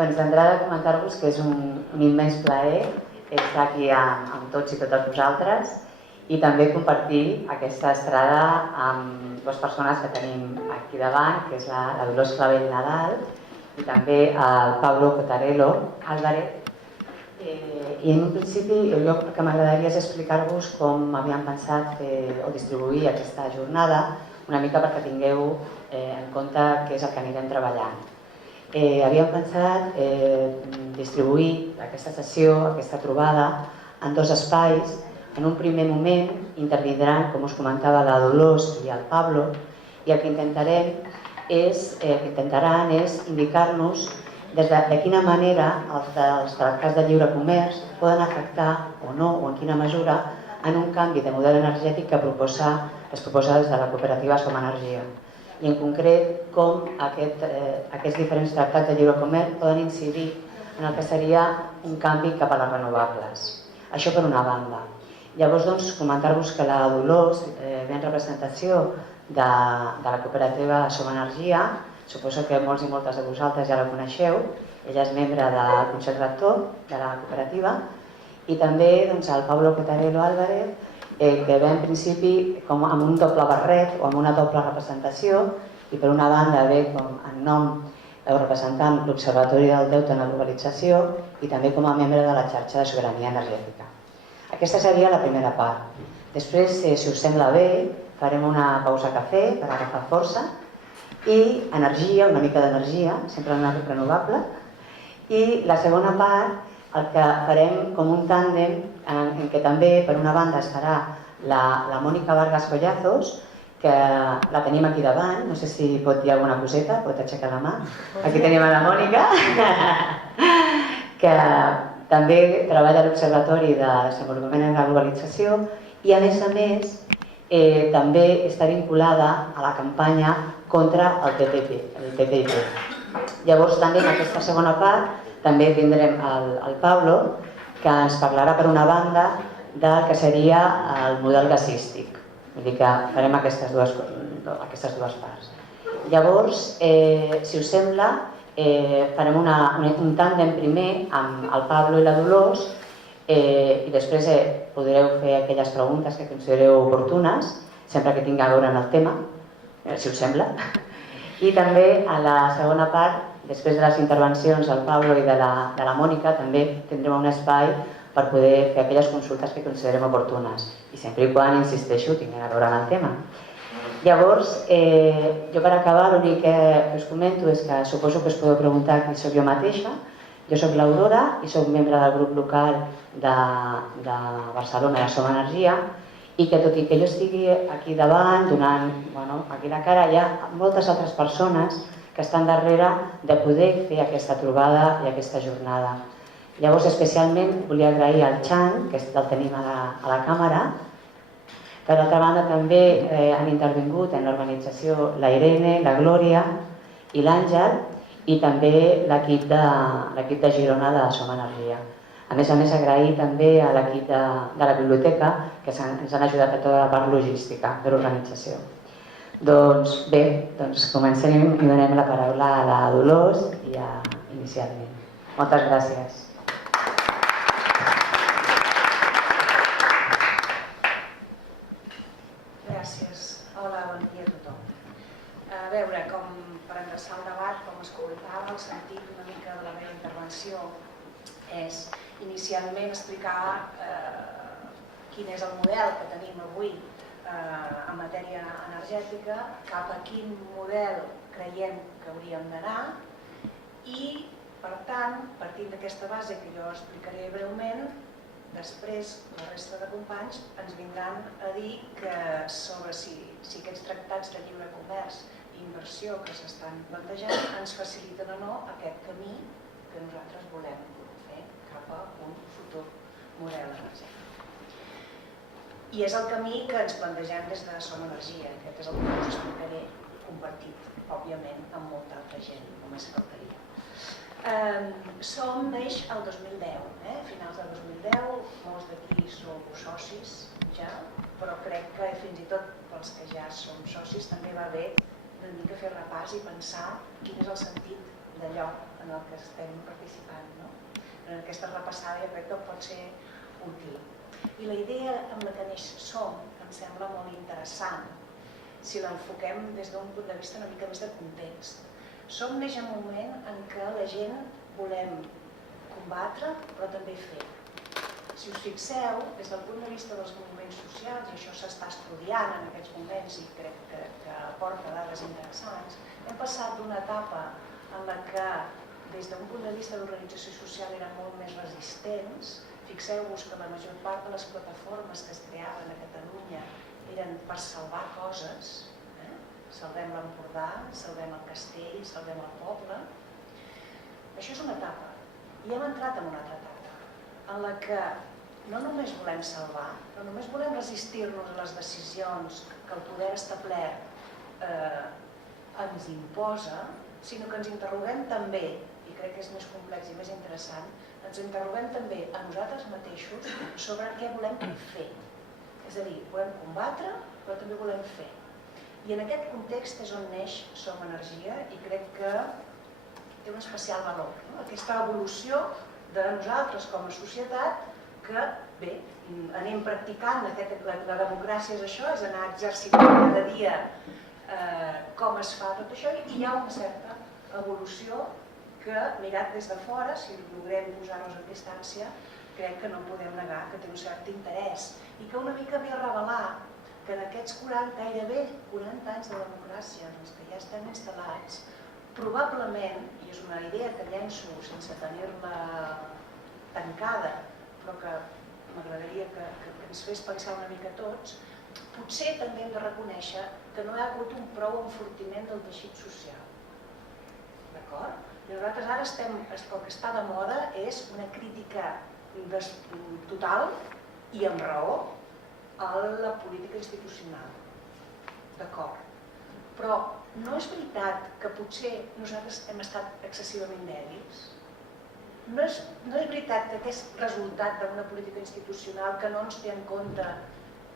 Doncs d'entrada comentar-vos que és un immens plaer estar aquí amb tots i totes vosaltres i també compartir aquesta estrada amb dues persones que tenim aquí davant, que és la Dolors Clavell Nadal i també el Pablo Cotarello Álvarez. I en un principi el que m'agradaria és explicar-vos com havíem pensat fer o distribuir aquesta jornada, una mica perquè tingueu en compte què és el que anirem treballant. Havíem pensat distribuir aquesta sessió, aquesta trobada, en dos espais. En un primer moment intervindran, com us comentava, la Dolors i el Pablo, i el que intentaran és indicar-nos de quina manera els tractats de lliure comerç poden afectar o no, o en quina mesura, en un canvi de model energètic que es proposa des de la cooperativa Som Energia. I en concret com aquests diferents tractats de lliure comerç poden incidir en el que seria un canvi cap a les renovables. Això per una banda. Llavors, doncs, comentar-vos que la Dolors ve en representació de la cooperativa Som Energia. Suposo que molts i moltes de vosaltres ja la coneixeu. Ella és membre del Consell Rector de la cooperativa. I també doncs, el Pablo Cotarello Álvarez, que ve en principi com amb un doble barret o amb una doble representació, i per una banda ve com en nom representant l'Observatori del Deute en la Globalització i també com a membre de la xarxa de sobirania energètica. Aquesta seria la primera part. Després, si us sembla bé, farem una pausa cafè per agafar força i energia, una mica d'energia, sempre renovable, i la segona part el que farem com un tàndem en què també, per una banda, estarà la Mònica Vargas Collazos, que la tenim aquí davant, no sé si pot dir alguna coseta, pot aixecar la mà. Aquí tenim a la Mònica, que també treballa a l'Observatori de Desenvolupament en la Globalització i, a més, també està vinculada a la campanya contra el TTIP. Llavors, també en aquesta segona part, també tindrem el Pablo, que ens parlarà per una banda del que seria el model gasístic. Vull dir que farem aquestes dues parts. Llavors, si us sembla, farem un tàndem primer amb el Pablo i la Dolors i després podreu fer aquelles preguntes que considereu oportunes, sempre que tingui a veure amb el tema, si us sembla. I també a la segona part, després de les intervencions del Pablo i de la Mònica, també tindrem un espai per poder fer aquelles consultes que considerem oportunes i sempre i quan, insisteixo, tinguin a veure amb el tema. Llavors, jo per acabar l'únic que us comento és que suposo que us podeu preguntar qui soc jo mateixa. Jo soc l'Aurora i soc membre del grup local de Barcelona de Som Energia i que tot i que jo estigui aquí davant, donant aquí la cara, hi ha moltes altres persones que estan darrere de poder fer aquesta trobada i aquesta jornada. Llavors, especialment, volia agrair al Chan, que el tenim a la càmera. Per altra banda, també han intervingut en l'organització la Irene, la Glòria i l'Àngel i també l'equip de Girona de Som Energia. A més, agrair també a l'equip de la biblioteca que ens han ajudat a tota la part logística de l'organització. Doncs bé, comencem i donem la paraula a la Dolors inicialment. Moltes gràcies. Gràcies. Hola, bon dia a tothom. A veure, com per endreçar el debat, com es comentava, el sentit una mica de la meva intervenció és inicialment explicar quin és el model que tenim avui en matèria energètica, cap a quin model creiem que hauríem d'anar i, per tant, partint d'aquesta base que jo explicaré breument, després la resta de companys ens vindran a dir que sobre si aquests tractats de lliure comerç i inversió que s'estan plantejant ens faciliten o no aquest camí que nosaltres volem fer cap a un futur model energètic. I és el camí que ens plantegem des de Som Energia. Aquest és el que us explicaré, compartit, òbviament, amb molta altra gent, només faltaria. Som d'eix el 2010, finals del 2010, molts d'aquí sou socis ja, però crec que fins i tot pels que ja som socis també va bé una mica fer repàs i pensar quin és el sentit d'allò en el que estem participant. En aquesta repassada jo crec que pot ser útil. I la idea amb la que neix Som em sembla molt interessant si l'enfoquem des d'un punt de vista una mica més de context. Som neix en un moment en què la gent volem combatre però també fer. Si us fixeu, des del punt de vista dels moviments socials, i això s'està estudiant en aquests moments i crec que aporta dades interessants, hem passat d'una etapa en la que des d'un punt de vista d'organització social eren molt més resistents. Fixeu-vos que la major part de les plataformes que es creaven a Catalunya eren per salvar coses. Salvem l'Empordà, salvem el castell, salvem el poble. Això és una etapa. I hem entrat en una altra etapa en la que no només volem salvar, no només volem resistir-nos a les decisions que el poder establert ens imposa, sinó que ens interroguem també, i crec que és més complex i més interessant, ens interroguem també a nosaltres mateixos sobre què volem fer. És a dir, volem combatre, però també volem fer. I en aquest context és on neix Som Energia i crec que té un especial valor. Aquesta evolució de nosaltres com a societat que, bé, anem practicant, la democràcia és això, és anar exercitant cada dia com es fa tot això, i hi ha una certa evolució que, mirat des de fora, si logrem posar-nos en distància, crec que no podem negar que té un cert interès i que una mica ve a revelar que en aquests gairebé 40 anys de democràcia en els que ja estem instal·lats, probablement, i és una idea que llenço sense tenir-la tancada, però que m'agradaria que ens fes pensar una mica a tots, potser també hem de reconèixer que no hi ha hagut un prou enfortiment del teixit social. D'acord? I nosaltres ara el que està de moda és una crítica total i amb raó a la política institucional. D'acord? Però no és veritat que potser nosaltres hem estat excessivament dèbils? No és veritat que aquest resultat d'una política institucional que no ens té en compte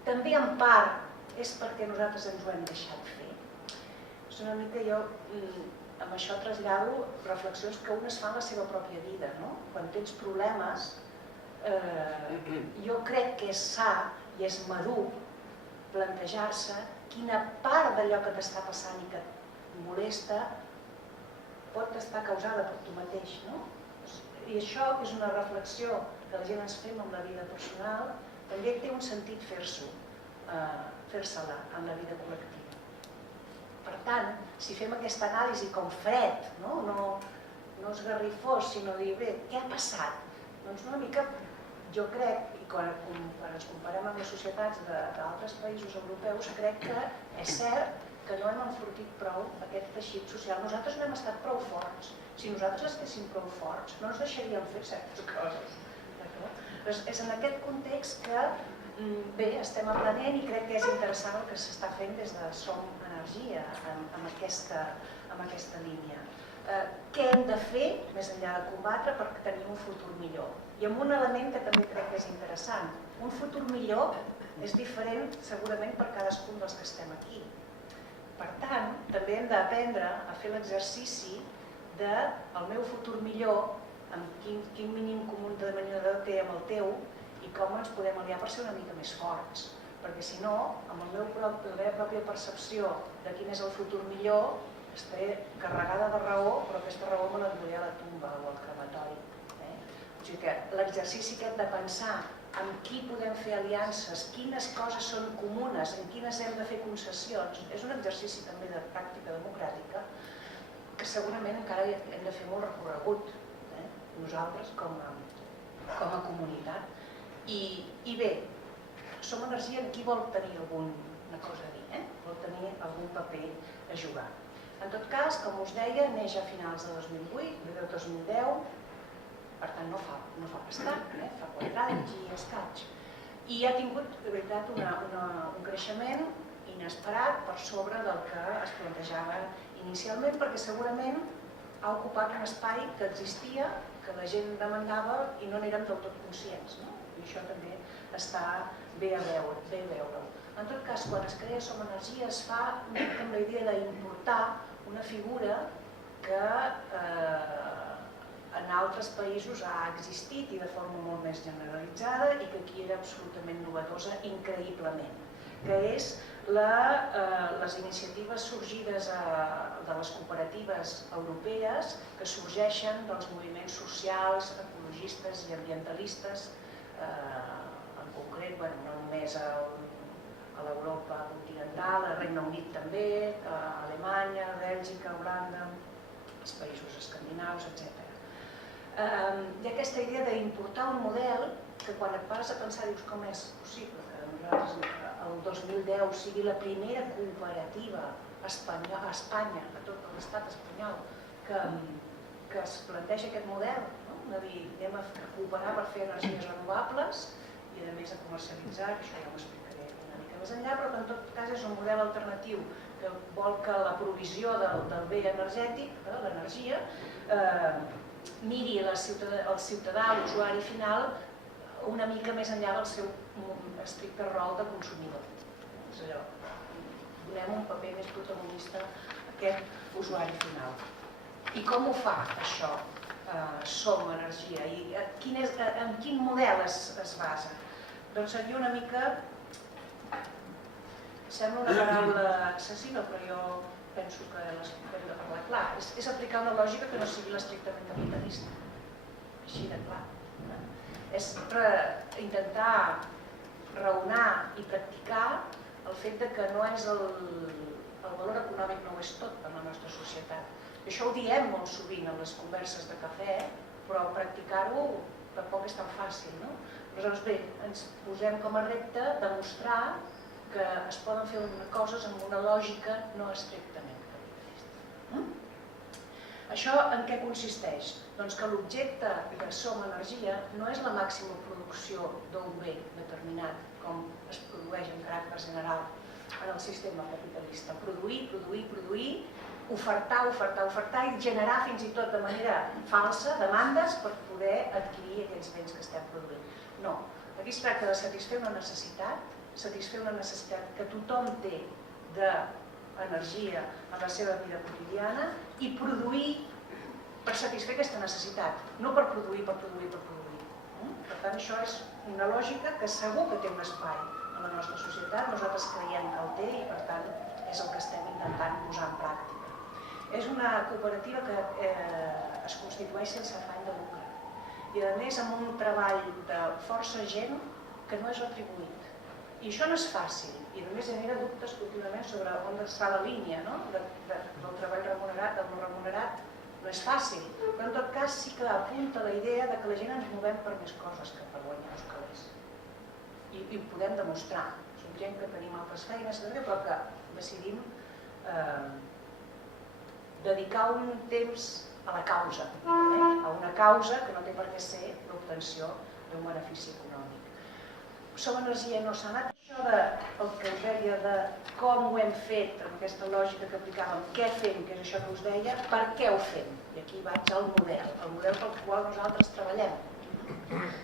també en part és perquè nosaltres ens ho hem deixat fer? És una mica jo, amb això trasllado reflexions que un es fa en la seva pròpia vida. Quan tens problemes, jo crec que és sa i és madur plantejar-se quina part d'allò que t'està passant i que et molesta pot estar causada per tu mateix. I això, que és una reflexió que la gent ens fem en la vida personal, també té un sentit fer-se-la en la vida col·lectiva. Per tant, si fem aquesta anàlisi com fred, no esgarrifós, sinó dir, bé, què ha passat? Doncs una mica, jo crec, i quan ens comparem amb les societats d'altres països europeus, crec que és cert que no hem enfortit prou aquest teixit social. Nosaltres no hem estat prou forts. Si nosaltres estéssim prou forts, no ens deixaríem fer certes coses. És en aquest context que, bé, estem aprenent i crec que és interessant el que s'està fent des de Som Energia amb aquesta línia. Què hem de fer, més enllà de combatre, per tenir un futur millor? I amb un element que també crec que és interessant. Un futur millor és diferent segurament per cadascun dels que estem aquí. Per tant, també hem d'aprendre a fer l'exercici del meu futur millor, amb quin mínim comú denominador té amb el teu i com ens podem aliar per ser una mica més forts. Perquè si no, amb la meva pròpia percepció de quin és el futur millor, estaré carregada de raó, però aquesta raó me l'enduré a la tomba o al crematori. O sigui que l'exercici aquest de pensar amb qui podem fer aliances, quines coses són comunes, en quines hem de fer concessions, és un exercici també de pràctica democràtica que segurament encara hem de fer molt recorregut, nosaltres com a comunitat. I bé, Som Energia en qui vol tenir alguna cosa a dir, vol tenir algun paper a jugar. En tot cas, com us deia, neix a finals de 2008, ve del 2010, per tant no fa bastant, fa 4 anys i escaig. I ha tingut, de veritat, un creixement inesperat per sobre del que es plantejava inicialment, perquè segurament ha ocupat un espai que existia, que la gent demandava i no n'érem del tot conscients. I això també està bé a veure-ho. En tot cas, quan es crea Som Energia es fa amb la idea d'importar una figura que en altres països ha existit i de forma molt més generalitzada i que aquí era absolutament novedosa, increïblement, que és les iniciatives sorgides de les cooperatives europees que sorgeixen dels moviments socials, ecologistes i ambientalistes, en concret, no només a l'Europa continental, al Regne Unit també, a Alemanya, a Bèlgica, a Holanda, als països escandinaus, etc. Hi ha aquesta idea d'importar un model que quan et pares a pensar dius com és possible que nosaltres el 2010 sigui la primera cooperativa a Espanya, a tot l'estat espanyol, que es planteja aquest model, de dir anem a cooperar per fer energies renovables i a més a comercialitzar, que això ja ho explicaré una mica més enllà, però que en tot cas és un model alternatiu que vol que la provisió del bé energètic, l'energia, miri el ciutadà, l'usuari final, una mica més enllà del seu estricte rol de consumidor. És allò, donem un paper més protagonista a aquest usuari final. I com ho fa això, Som Energia? I en quin model es basa? Doncs seria una mica... Sembla una paraula excessiva, però jo penso que hem de parlar clar. És aplicar una lògica que no sigui l'estrictament capitalista. Així de clar. És intentar raonar i practicar el fet que no és el valor econòmic no ho és tot per la nostra societat. I això ho diem molt sovint en les converses de cafè, però practicar-ho tampoc és tan fàcil, no? Aleshores, bé, ens posem com a repte demostrar que es poden fer coses amb una lògica no estrictament capitalista. Això en què consisteix? Doncs que l'objecte de Som Energia no és la màxima producció d'un bé determinat, com es produeix en caràcter general en el sistema capitalista. Produir, produir, produir, ofertar, ofertar, ofertar i generar fins i tot de manera falsa demandes per poder adquirir aquells béns que estem produint. No, aquí es tracta de satisfer una necessitat que tothom té d'energia en la seva vida quotidiana i produir per satisfer aquesta necessitat, no per produir, per produir, per produir. Per tant, això és una lògica que segur que té un espai en la nostra societat, nosaltres creiem que el té i per tant és el que estem intentant posar en pràctica. És una cooperativa que es constitueix sense afany de lucre i a més amb un treball de força gent que no és retribuït. I això no és fàcil i a més genera dubtes contínuament sobre on es fa la línia del treball remunerat, del no remunerat. No és fàcil, però en tot cas sí que apunta la idea que la gent ens movem per més coses que per guanyar els calés. I ho podem demostrar. Som gent que tenim altres feines, però que decidim dedicar un temps a la causa, a una causa que no té per què ser l'obtenció d'un benefici econòmic. Som Energia no s'ha anat això del que us deia de com ho hem fet amb aquesta lògica que aplicàvem, què fem, que és això que us deia, per què ho fem. I aquí vaig al model pel qual nosaltres treballem,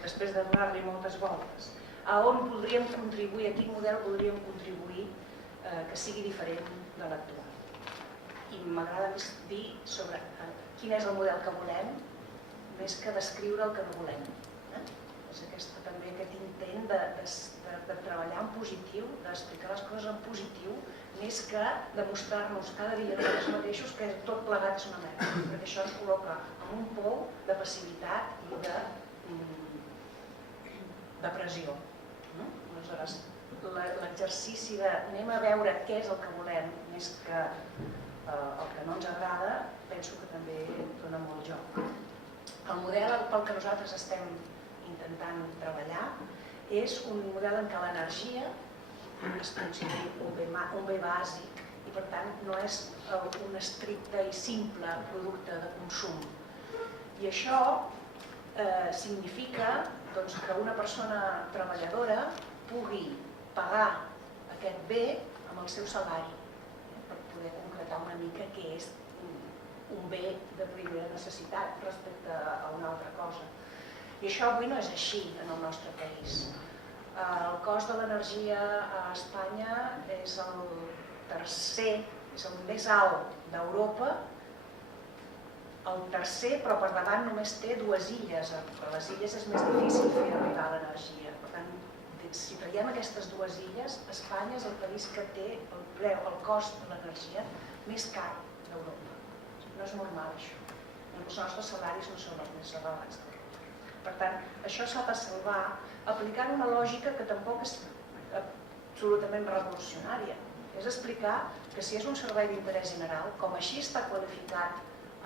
després de donar-li moltes voltes. A on podríem contribuir, a quin model podríem contribuir que sigui diferent de l'actual. I m'agrada més dir sobre quin és el model que volem, més que descriure el que no volem. És també aquest intent de treballar en positiu, d'explicar les coses en positiu, més que demostrar-nos cada dia nosaltres mateixos que tot plegat és una merda, perquè això ens col·loca en un pou de passivitat i de pressió. Aleshores, l'exercici de anem a veure què és el que volem, més que el que no ens agrada, penso que també dona molt joc. El model pel que nosaltres estem intentant treballar és un model en què l'energia es consideri un bé bàsic i per tant no és un estricte i simple producte de consum. I això significa que una persona treballadora pugui pagar aquest bé amb el seu salari per poder concretar una mica què és un bé de primera necessitat respecte a una altra cosa. I això avui no és així en el nostre país. El cost de l'energia a Espanya és el tercer, és el més alt d'Europa El tercer, però per davant, només té 2 illes. A les illes és més difícil fer arribar l'energia. Per tant, si traiem aquestes 2 illes, Espanya és el país que té el cost de l'energia més car d'Europa. No és normal, això. Els nostres salaris no són els més elevats d'Europa. Per tant, això s'ha de salvar aplicant una lògica que tampoc és absolutament revolucionària. És explicar que si és un servei d'interès general, com així està qualificat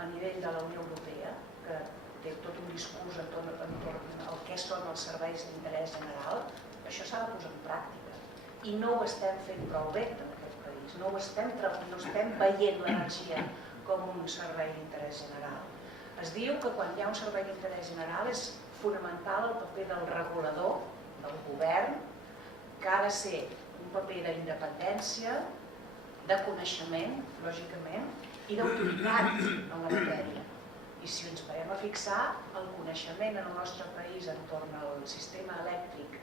a nivell de la Unió Europea, que té tot un discurs entorn al que són els serveis d'interès general, això s'ha de posar en pràctica. I no ho estem fent prou bé en aquest país, no estem veient l'energia com un servei d'interès general. Es diu que quan hi ha un servei d'interès general és fonamental el paper del regulador, del govern, que ha de ser un paper d'independència, de coneixement, lògicament, i d'autoritat en la matèria. I si ens parem a fixar, el coneixement en el nostre país entorn al sistema elèctric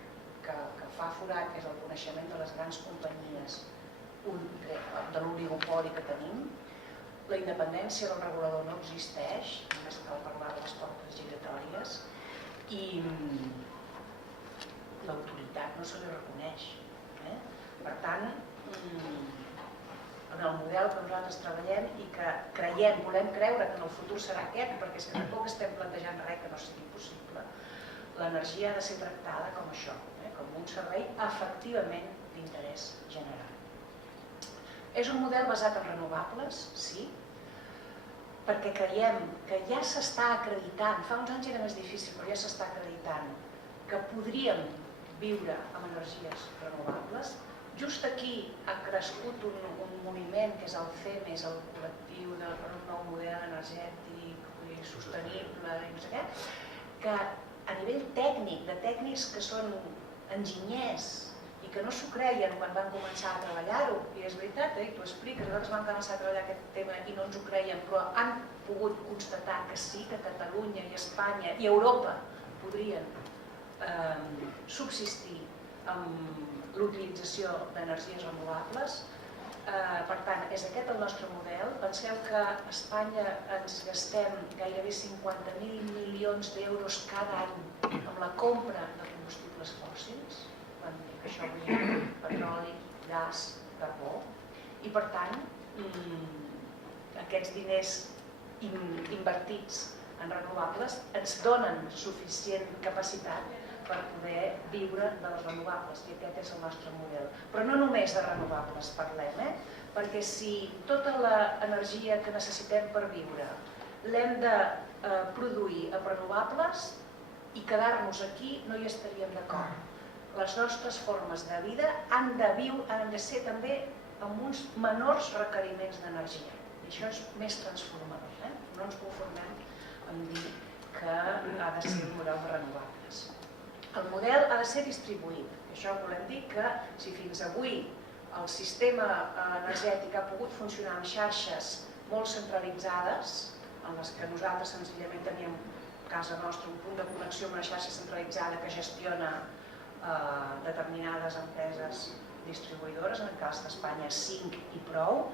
que fa forat, que és el coneixement de les grans companyies, de l'oligopoli que tenim, la independència del regulador no existeix, només cal parlar de les portes giratòries, i l'autoritat no se li reconeix. Per tant, en el model que nosaltres treballem i que creiem, volem creure que en el futur serà aquest, perquè és que tampoc estem plantejant res que no sigui possible, l'energia ha de ser tractada com això, com un servei efectivament d'interès general. És un model basat en renovables, sí, perquè creiem que ja s'està acreditant, fa uns anys era més difícil, però ja s'està acreditant que podríem viure amb energies renovables. Just aquí ha crescut un moviment que és el CEMES, el col·lectiu per un nou model energètic i sostenible, i no sé què, que a nivell tècnic, de tècnics que són enginyers i que no s'ho creien quan van començar a treballar-ho, i és veritat, t'ho expliques, nosaltres vam començar a treballar aquest tema i no ens ho creiem, però han pogut constatar que sí, que Catalunya i Espanya i Europa podrien subsistir amb l'utilització d'energies renovables. Per tant, és aquest el nostre model. Penseu que a Espanya ens gastem gairebé 50.000 milions d'euros cada any amb la compra de combustibles fòssils, quan dic això vull dir petroli, gas, carbó, i per tant aquests diners invertits en renovables ens donen suficient capacitat per poder viure de les renovables, i aquest és el nostre model. Però no només de renovables parlem, perquè si tota l'energia que necessitem per viure l'hem de produir amb renovables i quedar-nos aquí, no hi estaríem d'acord. Les nostres formes de vida han de ser també amb uns menors requeriments d'energia. I això és més transformador. No ens conformem en dir que ha de ser un model de renovables. El model ha de ser distribuït. Això volem dir que si fins avui el sistema energètic ha pogut funcionar amb xarxes molt centralitzades, en les que nosaltres senzillament teníem a casa nostra un punt de connexió amb una xarxa centralitzada que gestiona determinades empreses distribuïdores, en el cas d'Espanya 5 i prou,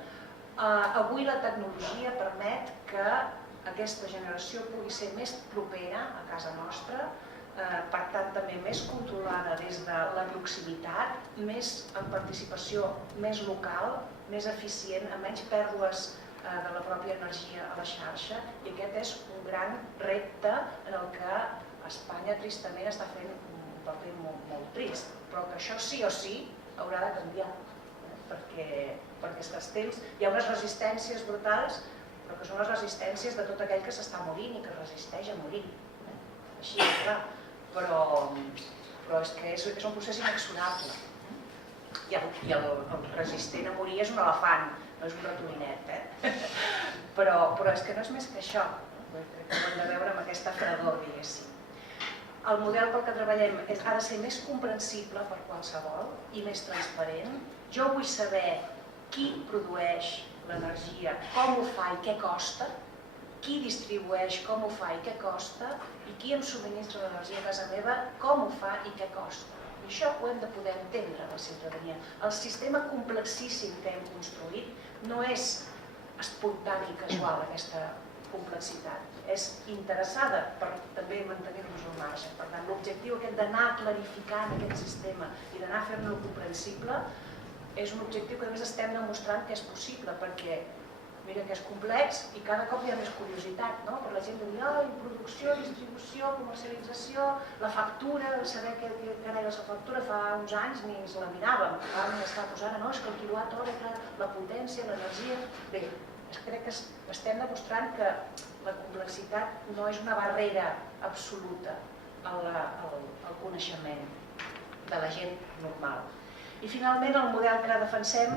avui la tecnologia permet que aquesta generació pugui ser més propera a casa nostra, per tant també més controlada des de la proximitat, més en participació més local, més eficient, amb menys pèrdues de la pròpia energia a la xarxa, i aquest és un gran repte en el que Espanya tristament està fent un paper molt trist, però que això sí o sí haurà de canviar, perquè és que als temps hi ha unes resistències brutals, però que són les resistències de tot aquell que s'està morint i que resisteix a morir. Així, clar. Però és que és un procés inexorable. I el resistent a morir és un elefant, no és un ratolinet. Però és que no és més que això. Crec que ho hem de veure amb aquesta fredor, diguéssim. El model pel que treballem ha de ser més comprensible per qualsevol i més transparent. Jo vull saber qui produeix l'energia, com ho fa i què costa, qui distribueix, com ho fa i què costa, i qui em subministra l'energia a casa meva, com ho fa i què costa. I això ho hem de poder entendre la ciutadania. El sistema complexíssim que hem construït no és espontani i casual, aquesta complexitat, és interessada per també mantenir-nos al marge. Per tant, l'objectiu aquest d'anar clarificant aquest sistema i d'anar fent-lo comprensible és un objectiu que a més estem demostrant que és possible, perquè mira que és complex i cada cop hi ha més curiositat, no? Per la gent de dir, producció, distribució, comercialització, la factura, saber què era la factura, fa uns anys ni ens la miràvem, ara ni està posant, no, és que el quilowatt hora, la potència, l'energia... Bé, crec que estem demostrant que la complexitat no és una barrera absoluta al coneixement de la gent normal. I finalment el model que defensem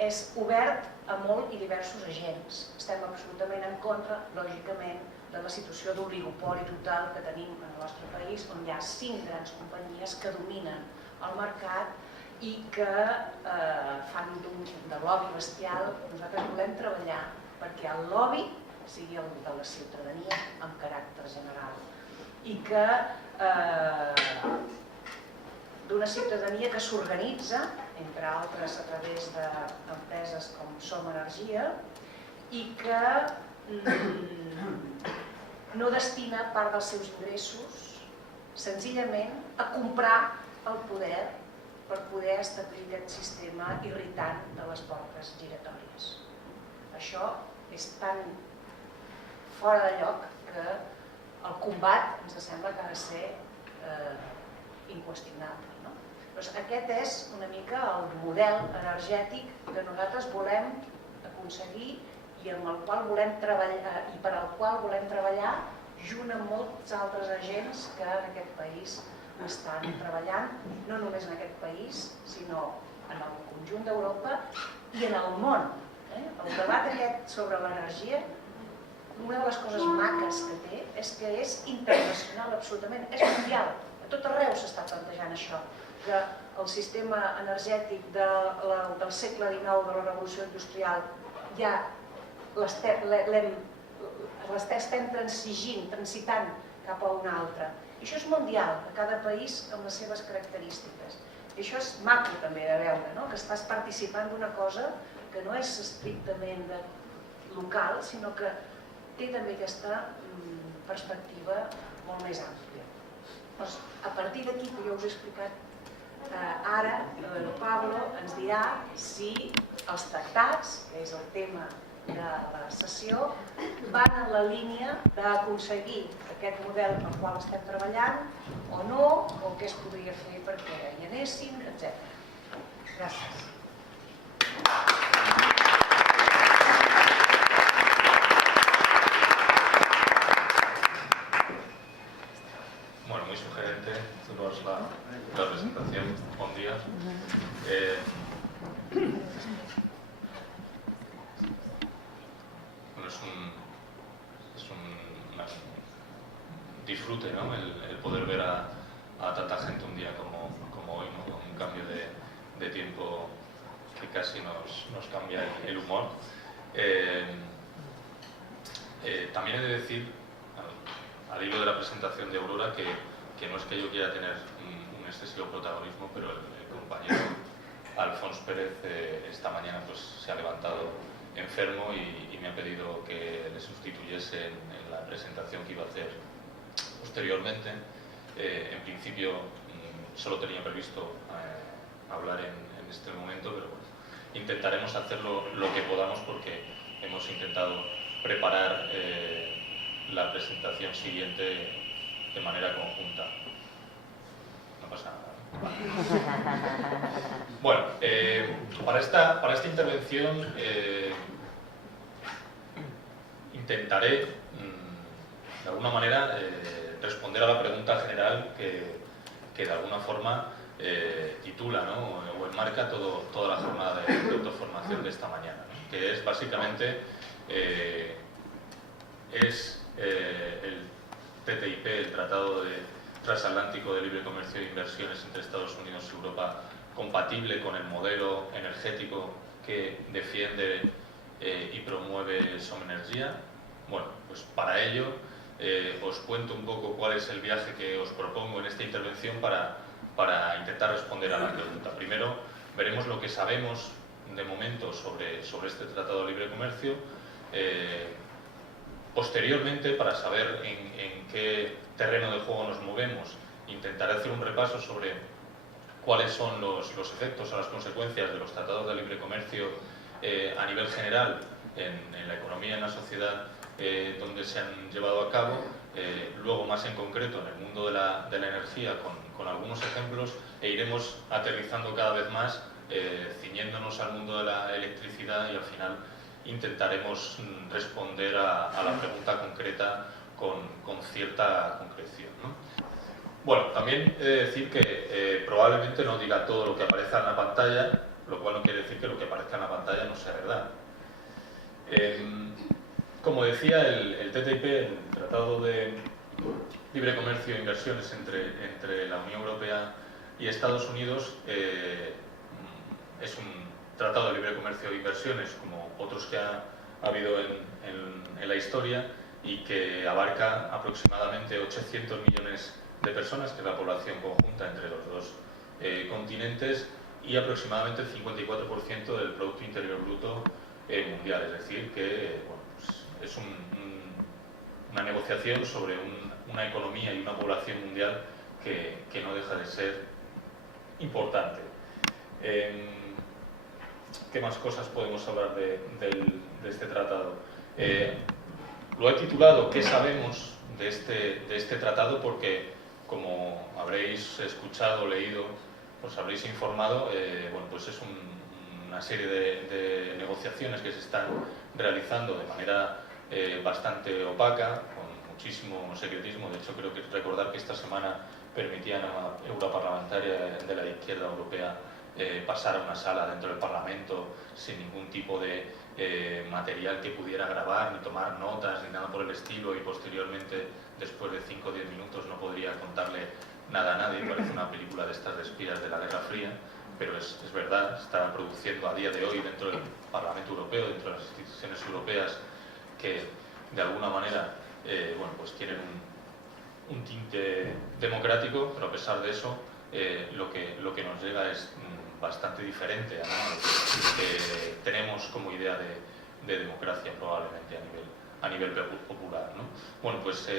és obert a molt i diversos agents. Estem absolutament en contra, lògicament, de la situació d'oligopoli total que tenim en el nostre país, on hi ha 5 grans companyies que dominen el mercat i que fan de lobby bestial. Nosaltres volem treballar perquè el lobby sigui el de la ciutadania amb caràcter general i que d'una ciutadania que s'organitza, entre altres a través d'empreses com Som Energia, i que no destina part dels seus ingressos senzillament a comprar el poder per poder establir aquest sistema irritant de les portes giratòries. Això és tan fora de lloc que el combat ens sembla que ha de ser inqüestionable. Aquest és una mica el model energètic que nosaltres volem aconseguir i amb el qual volem treballar i per al qual volem treballar junt amb molts altres agents que en aquest país estan treballant, no només en aquest país, sinó en el conjunt d'Europa i en el món. El debat aquest sobre l'energia, una de les coses maques que té és que és internacional absolutament, és mundial. A tot arreu s'està plantejant això, que el sistema energètic del segle XIX, de la revolució industrial, ja l'estem transitant cap a una altra. I això és mundial, a cada país amb les seves característiques. I això és maco també de veure, que estàs participant d'una cosa que no és estrictament local, sinó que té també aquesta perspectiva molt més àmplia. A partir d'aquí, que jo us he explicat ara, Pablo ens dirà si els tractats, que és el tema de la sessió, van en la línia d'aconseguir aquest model pel qual estem treballant o no, o què es podria fer perquè hi anessin, etc. Gràcies. Bueno, muy sugerente la presentación. Buen día. Bueno, es un disfrute, ¿no? El poder ver a tanta gente un día como hoy, ¿no? Con un cambio de tiempo que casi nos cambia el humor. También he de decir, al hilo de la presentación de Aurora, que no es que yo quiera tener un excesivo protagonismo, pero el compañero Alfonso Pérez esta mañana pues, se ha levantado enfermo y me ha pedido que le sustituyese en la presentación que iba a hacer posteriormente. En principio solo tenía previsto hablar en este momento, pero bueno, intentaremos hacerlo lo que podamos porque hemos intentado preparar la presentación siguiente de manera conjunta. No pasa nada. Bueno, para esta intervención intentaré de alguna manera responder a la pregunta general que de alguna forma titula, ¿no? O enmarca toda la jornada de autoformación de esta mañana, ¿no? Que es básicamente el TTIP, el Tratado Transatlántico de Libre Comercio e Inversiones entre Estados Unidos y Europa, compatible con el modelo energético que defiende y promueve Som Energia. Bueno, pues para ello os cuento un poco cuál es el viaje que os propongo en esta intervención para intentar responder a la pregunta. Primero, veremos lo que sabemos de momento sobre este Tratado de Libre Comercio. Posteriormente, para saber en qué terreno de juego nos movemos, intentaré hacer un repaso sobre cuáles son los efectos o las consecuencias de los tratados de libre comercio a nivel general en la economía y en la sociedad donde se han llevado a cabo, luego más en concreto en el mundo de la energía con algunos ejemplos, e iremos aterrizando cada vez más, ciñéndonos al mundo de la electricidad, y al final intentaremos responder a la pregunta concreta con cierta concreción, ¿no? Bueno, también he de decir que probablemente no diga todo lo que aparezca en la pantalla, lo cual no quiere decir que lo que aparezca en la pantalla no sea verdad. Como decía, el TTIP, el Tratado de Libre Comercio e Inversiones entre la Unión Europea y Estados Unidos, es un tratado de libre comercio e inversiones como otros que ha habido en la historia, y que abarca aproximadamente 800 millones de personas, que es la población conjunta entre los dos continentes, y aproximadamente el 54% del Producto Interior Bruto mundial. Es decir, que bueno, pues es una negociación sobre una economía y una población mundial que no deja de ser importante. ¿Qué más cosas podemos hablar de este tratado? Lo he titulado ¿Qué sabemos de este tratado? Porque, como habréis escuchado, leído, os habréis informado, bueno, pues es una serie de negociaciones que se están realizando de manera bastante opaca, con muchísimo secretismo. De hecho, creo que recordar que esta semana permitían a una europarlamentaria de la izquierda europea pasar a una sala dentro del Parlamento sin ningún tipo de material que pudiera grabar, ni tomar notas, ni nada por el estilo, y posteriormente, después de 5 o 10 minutos, no podría contarle nada a nadie. Parece una película de estas de espías de la Guerra Fría, pero es verdad. Está produciendo a día de hoy dentro del Parlamento Europeo, dentro de las instituciones europeas, que de alguna manera bueno, pues tienen un tinte democrático, pero a pesar de eso lo que nos llega es bastante diferente a lo que tenemos como idea de democracia, probablemente a nivel popular, ¿no? Bueno, pues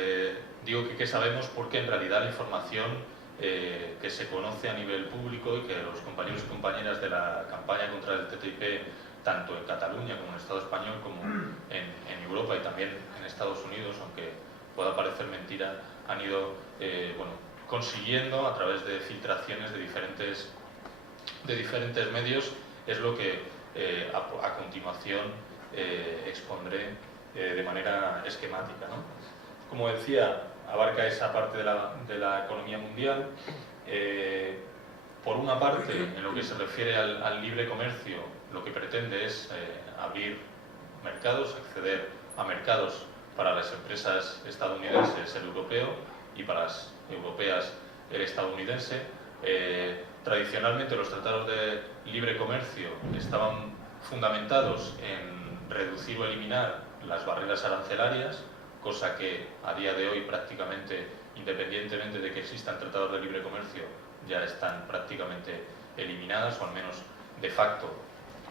digo que sabemos porque en realidad la información que se conoce a nivel público, y que los compañeros y compañeras de la campaña contra el TTIP, tanto en Cataluña como en el Estado español, como en Europa y también en Estados Unidos, aunque pueda parecer mentira, han ido bueno, consiguiendo a través de filtraciones de diferentes medios, es lo que a continuación expondré de manera esquemática, ¿no? Como decía, abarca esa parte de la economía mundial. Por una parte, en lo que se refiere al libre comercio, lo que pretende es abrir mercados, acceder a mercados para las empresas estadounidenses el europeo, y para las europeas el estadounidense. Tradicionalmente los tratados de libre comercio estaban fundamentados en reducir o eliminar las barreras arancelarias, cosa que a día de hoy prácticamente, independientemente de que existan tratados de libre comercio, ya están prácticamente eliminadas, o al menos de facto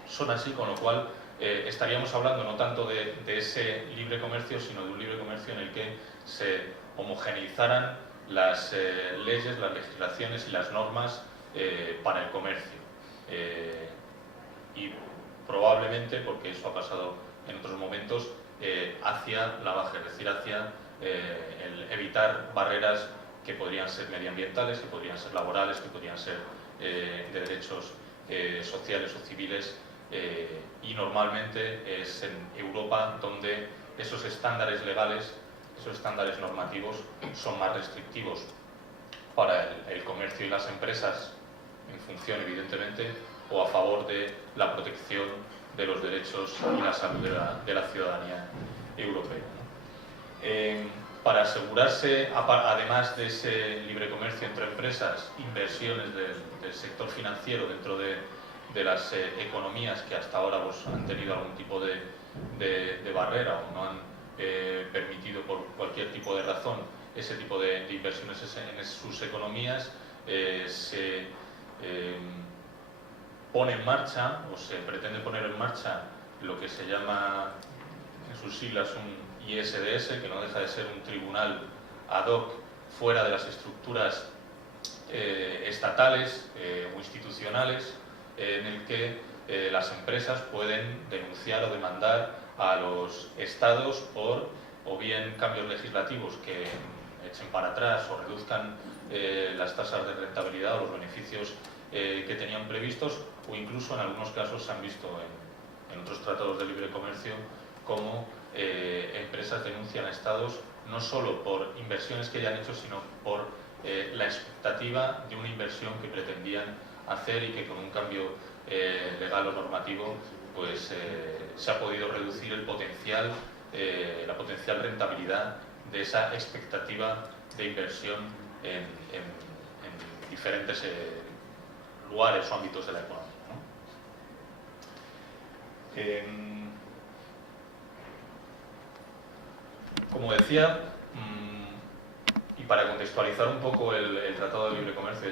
son así, con lo cual estaríamos hablando no tanto de ese libre comercio, sino de un libre comercio en el que se homogeneizaran las leyes, las legislaciones y las normas para el comercio. Y probablemente, porque eso ha pasado en otros momentos, hacia la baja, es decir, hacia el evitar barreras que podrían ser medioambientales, que podrían ser laborales, que podrían ser de derechos sociales o civiles, y normalmente es en Europa donde esos estándares legales, esos estándares normativos son más restrictivos para el comercio y las empresas, en función evidentemente o a favor de la protección de los derechos y la salud de la ciudadanía europea. Para asegurarse, además de ese libre comercio entre empresas, inversiones del sector financiero dentro de las economías que hasta ahora pues, han tenido algún tipo de barrera o no han permitido por cualquier tipo de razón ese tipo de inversiones en sus economías, se pone en marcha o se pretende poner en marcha lo que se llama en sus siglas un ISDS, que no deja de ser un tribunal ad hoc fuera de las estructuras estatales o institucionales, en el que las empresas pueden denunciar o demandar a los estados por o bien cambios legislativos que echen para atrás o reduzcan las tasas de rentabilidad o los beneficios que tenían previstos, o incluso en algunos casos se han visto en otros tratados de libre comercio como empresas denuncian a estados no solo por inversiones que ya han hecho, sino por la expectativa de una inversión que pretendían hacer y que con un cambio legal o normativo pues se ha podido reducir el potencial, la potencial rentabilidad de esa expectativa de inversión en diferentes lugares o ámbitos de la economía, ¿no? Como decía, y para contextualizar un poco el Tratado de Libre Comercio,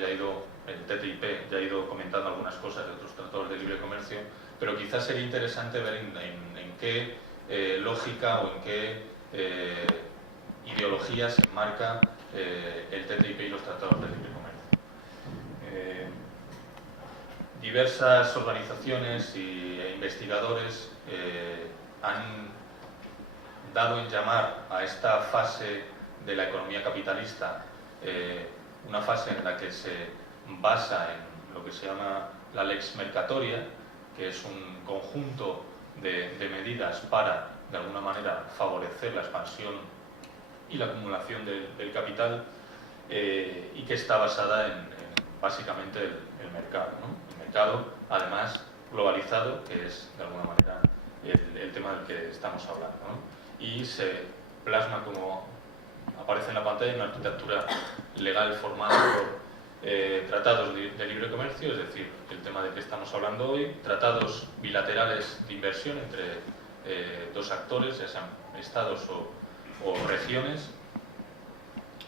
el TTIP ya ha ido comentando algunas cosas de otros tratados de libre comercio, pero quizás sería interesante ver en qué lógica o en qué ideología se enmarca el TTIP y los tratados de libre comercio. Diversas organizaciones e investigadores han dado en llamar a esta fase de la economía capitalista una fase en la que se basa en lo que se llama la lex mercatoria, que es un conjunto de medidas para, de alguna manera, favorecer la expansión y la acumulación del capital, y que está basada en básicamente el mercado, ¿no? El mercado, además, globalizado, que es, de alguna manera, el tema del que estamos hablando, ¿no? Y se plasma, como aparece en la pantalla, una arquitectura legal formada por tratados de libre comercio, es decir, el tema de que estamos hablando hoy, tratados bilaterales de inversión entre dos actores, ya sean estados o regiones,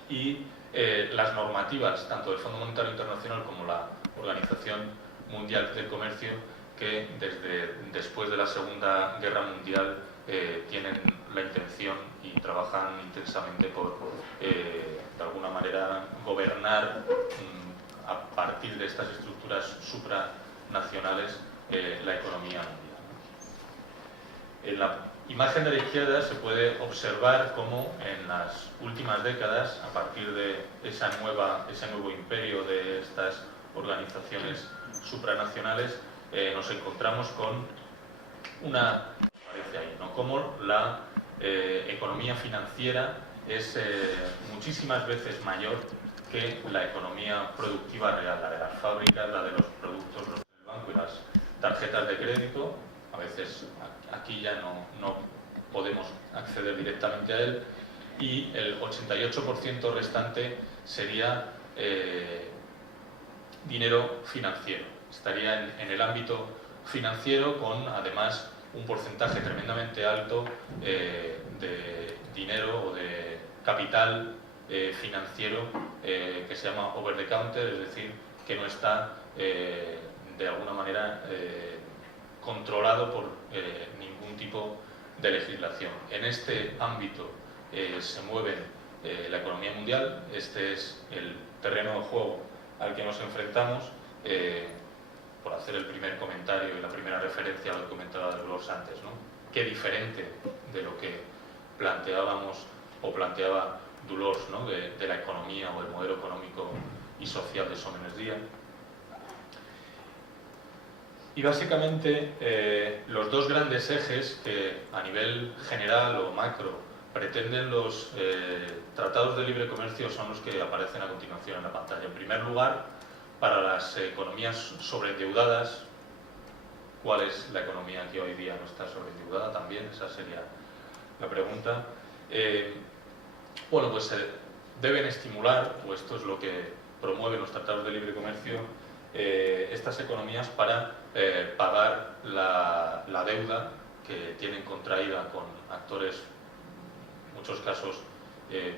y las normativas tanto del Fondo Monetario Internacional como la Organización Mundial del Comercio, que después de la Segunda Guerra Mundial tienen la intención y trabajan intensamente por, de alguna manera, gobernar a partir de estas estructuras supranacionales la economía mundial. En la imagen de la izquierda se puede observar cómo en las últimas décadas, a partir de ese nuevo imperio de estas organizaciones supranacionales, nos encontramos con una diferencia ahí, ¿no? Como la economía financiera es muchísimas veces mayor que la economía productiva real, la de las fábricas, la de los productos, los del banco y las tarjetas de crédito. A veces aquí ya no podemos acceder directamente a él, y el 88% restante sería dinero financiero. Estaría en el ámbito financiero, con además un porcentaje tremendamente alto de dinero o de capital financiero que se llama over the counter, es decir, que no está de alguna manera controlado por ningún tipo de legislación. En este ámbito se mueve la economía mundial. Este es el terreno de juego al que nos enfrentamos, por hacer el primer comentario y la primera referencia a lo que comentaba Dolors antes, ¿no? Qué diferente de lo que planteábamos o planteaba Dolors, ¿no? de la economía o el modelo económico y social de Somenes Díaz. Y básicamente los dos grandes ejes que a nivel general o macro pretenden los tratados de libre comercio son los que aparecen a continuación en la pantalla. En primer lugar, para las economías sobreendeudadas, ¿cuál es la economía que hoy día no está sobreendeudada? También esa sería la pregunta. Bueno, pues se deben estimular, o esto es lo que promueven los tratados de libre comercio, estas economías para pagar la deuda que tienen contraída con actores, en muchos casos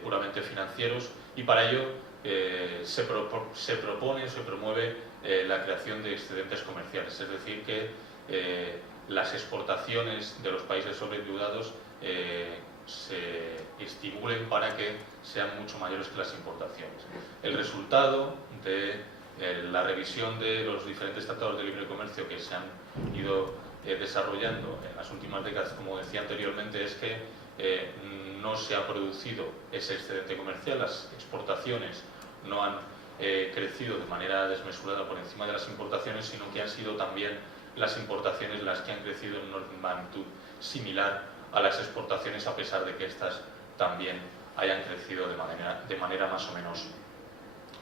puramente financieros, y para ello se propone o se promueve la creación de excedentes comerciales, es decir, que las exportaciones de los países sobreendeudados se estimulen para que sean mucho mayores que las importaciones. El resultado de la revisión de los diferentes tratados de libre comercio que se han ido desarrollando en las últimas décadas, como decía anteriormente, es que no se ha producido ese excedente comercial, las exportaciones no han crecido de manera desmesurada por encima de las importaciones, sino que han sido también las importaciones las que han crecido en una magnitud similar a las exportaciones, a pesar de que estas también hayan crecido de manera más o menos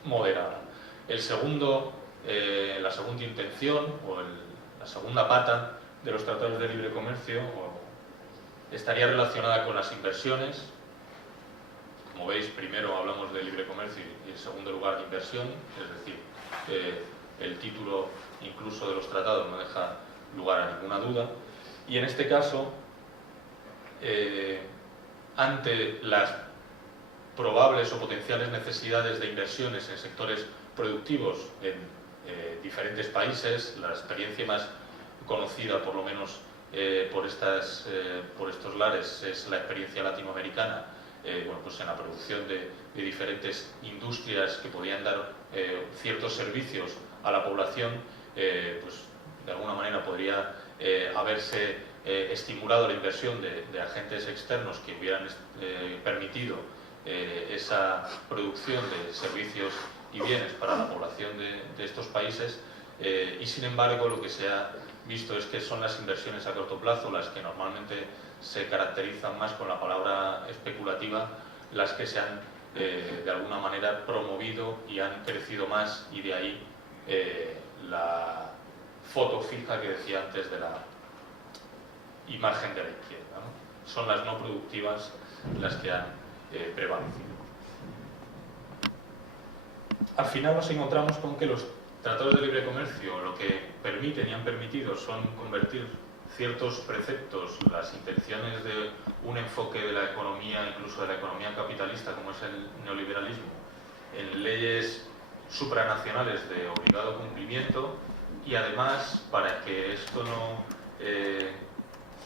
moderada. La segunda intención o la segunda pata de los tratados de libre comercio estaría relacionada con las inversiones. Como veis, primero hablamos de libre comercio y en segundo lugar de inversión, es decir, el título incluso de los tratados no deja lugar a ninguna duda. Y en este caso, ante las probables o potenciales necesidades de inversiones en sectores productivos en diferentes países, la experiencia más conocida, por lo menos por estos lares, es la experiencia latinoamericana, pues en la producción de diferentes industrias que podían dar ciertos servicios a la población, pues de alguna manera podría haberse estimulado la inversión de agentes externos que hubieran permitido esa producción de servicios y bienes para la población de estos países, y sin embargo lo que se ha visto es que son las inversiones a corto plazo las que normalmente se caracterizan más con la palabra especulativa, las que se han de alguna manera promovido y han crecido más, y de ahí la foto fija que decía antes de la imagen de la izquierda, ¿no? Son las no productivas las que han prevalecido. Al final nos encontramos con que los tratados de libre comercio lo que permiten y han permitido son convertir ciertos preceptos, las intenciones de un enfoque de la economía, incluso de la economía capitalista como es el neoliberalismo, en leyes supranacionales de obligado cumplimiento, y además, para que esto no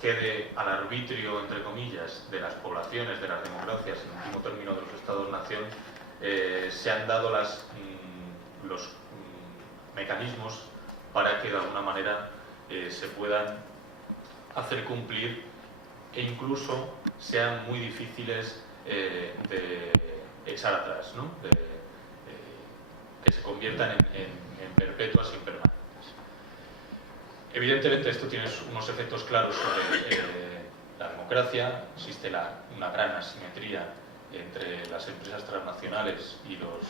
quede al arbitrio, entre comillas, de las poblaciones, de las democracias, en último término de los Estados-nación, se han dado los mecanismos para que de alguna manera se puedan hacer cumplir e incluso sean muy difíciles de echar atrás, ¿no? Que se conviertan en perpetuas y permanentes. Evidentemente esto tiene unos efectos claros sobre la democracia. Existe una gran asimetría entre las empresas transnacionales y los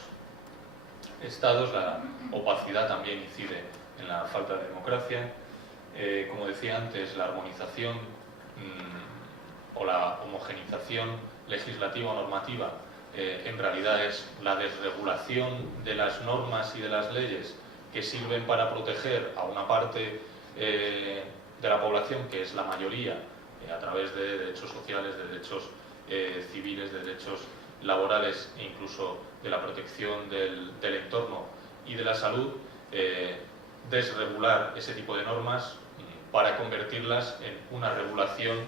estados. La opacidad también incide en la falta de democracia. Como decía antes, la armonización o la homogenización legislativa o normativa en realidad es la desregulación de las normas y de las leyes que sirven para proteger a una parte de la población, que es la mayoría, a través de derechos sociales, de derechos civiles, de derechos laborales e incluso de la protección del entorno y de la salud, desregular ese tipo de normas para convertirlas en una regulación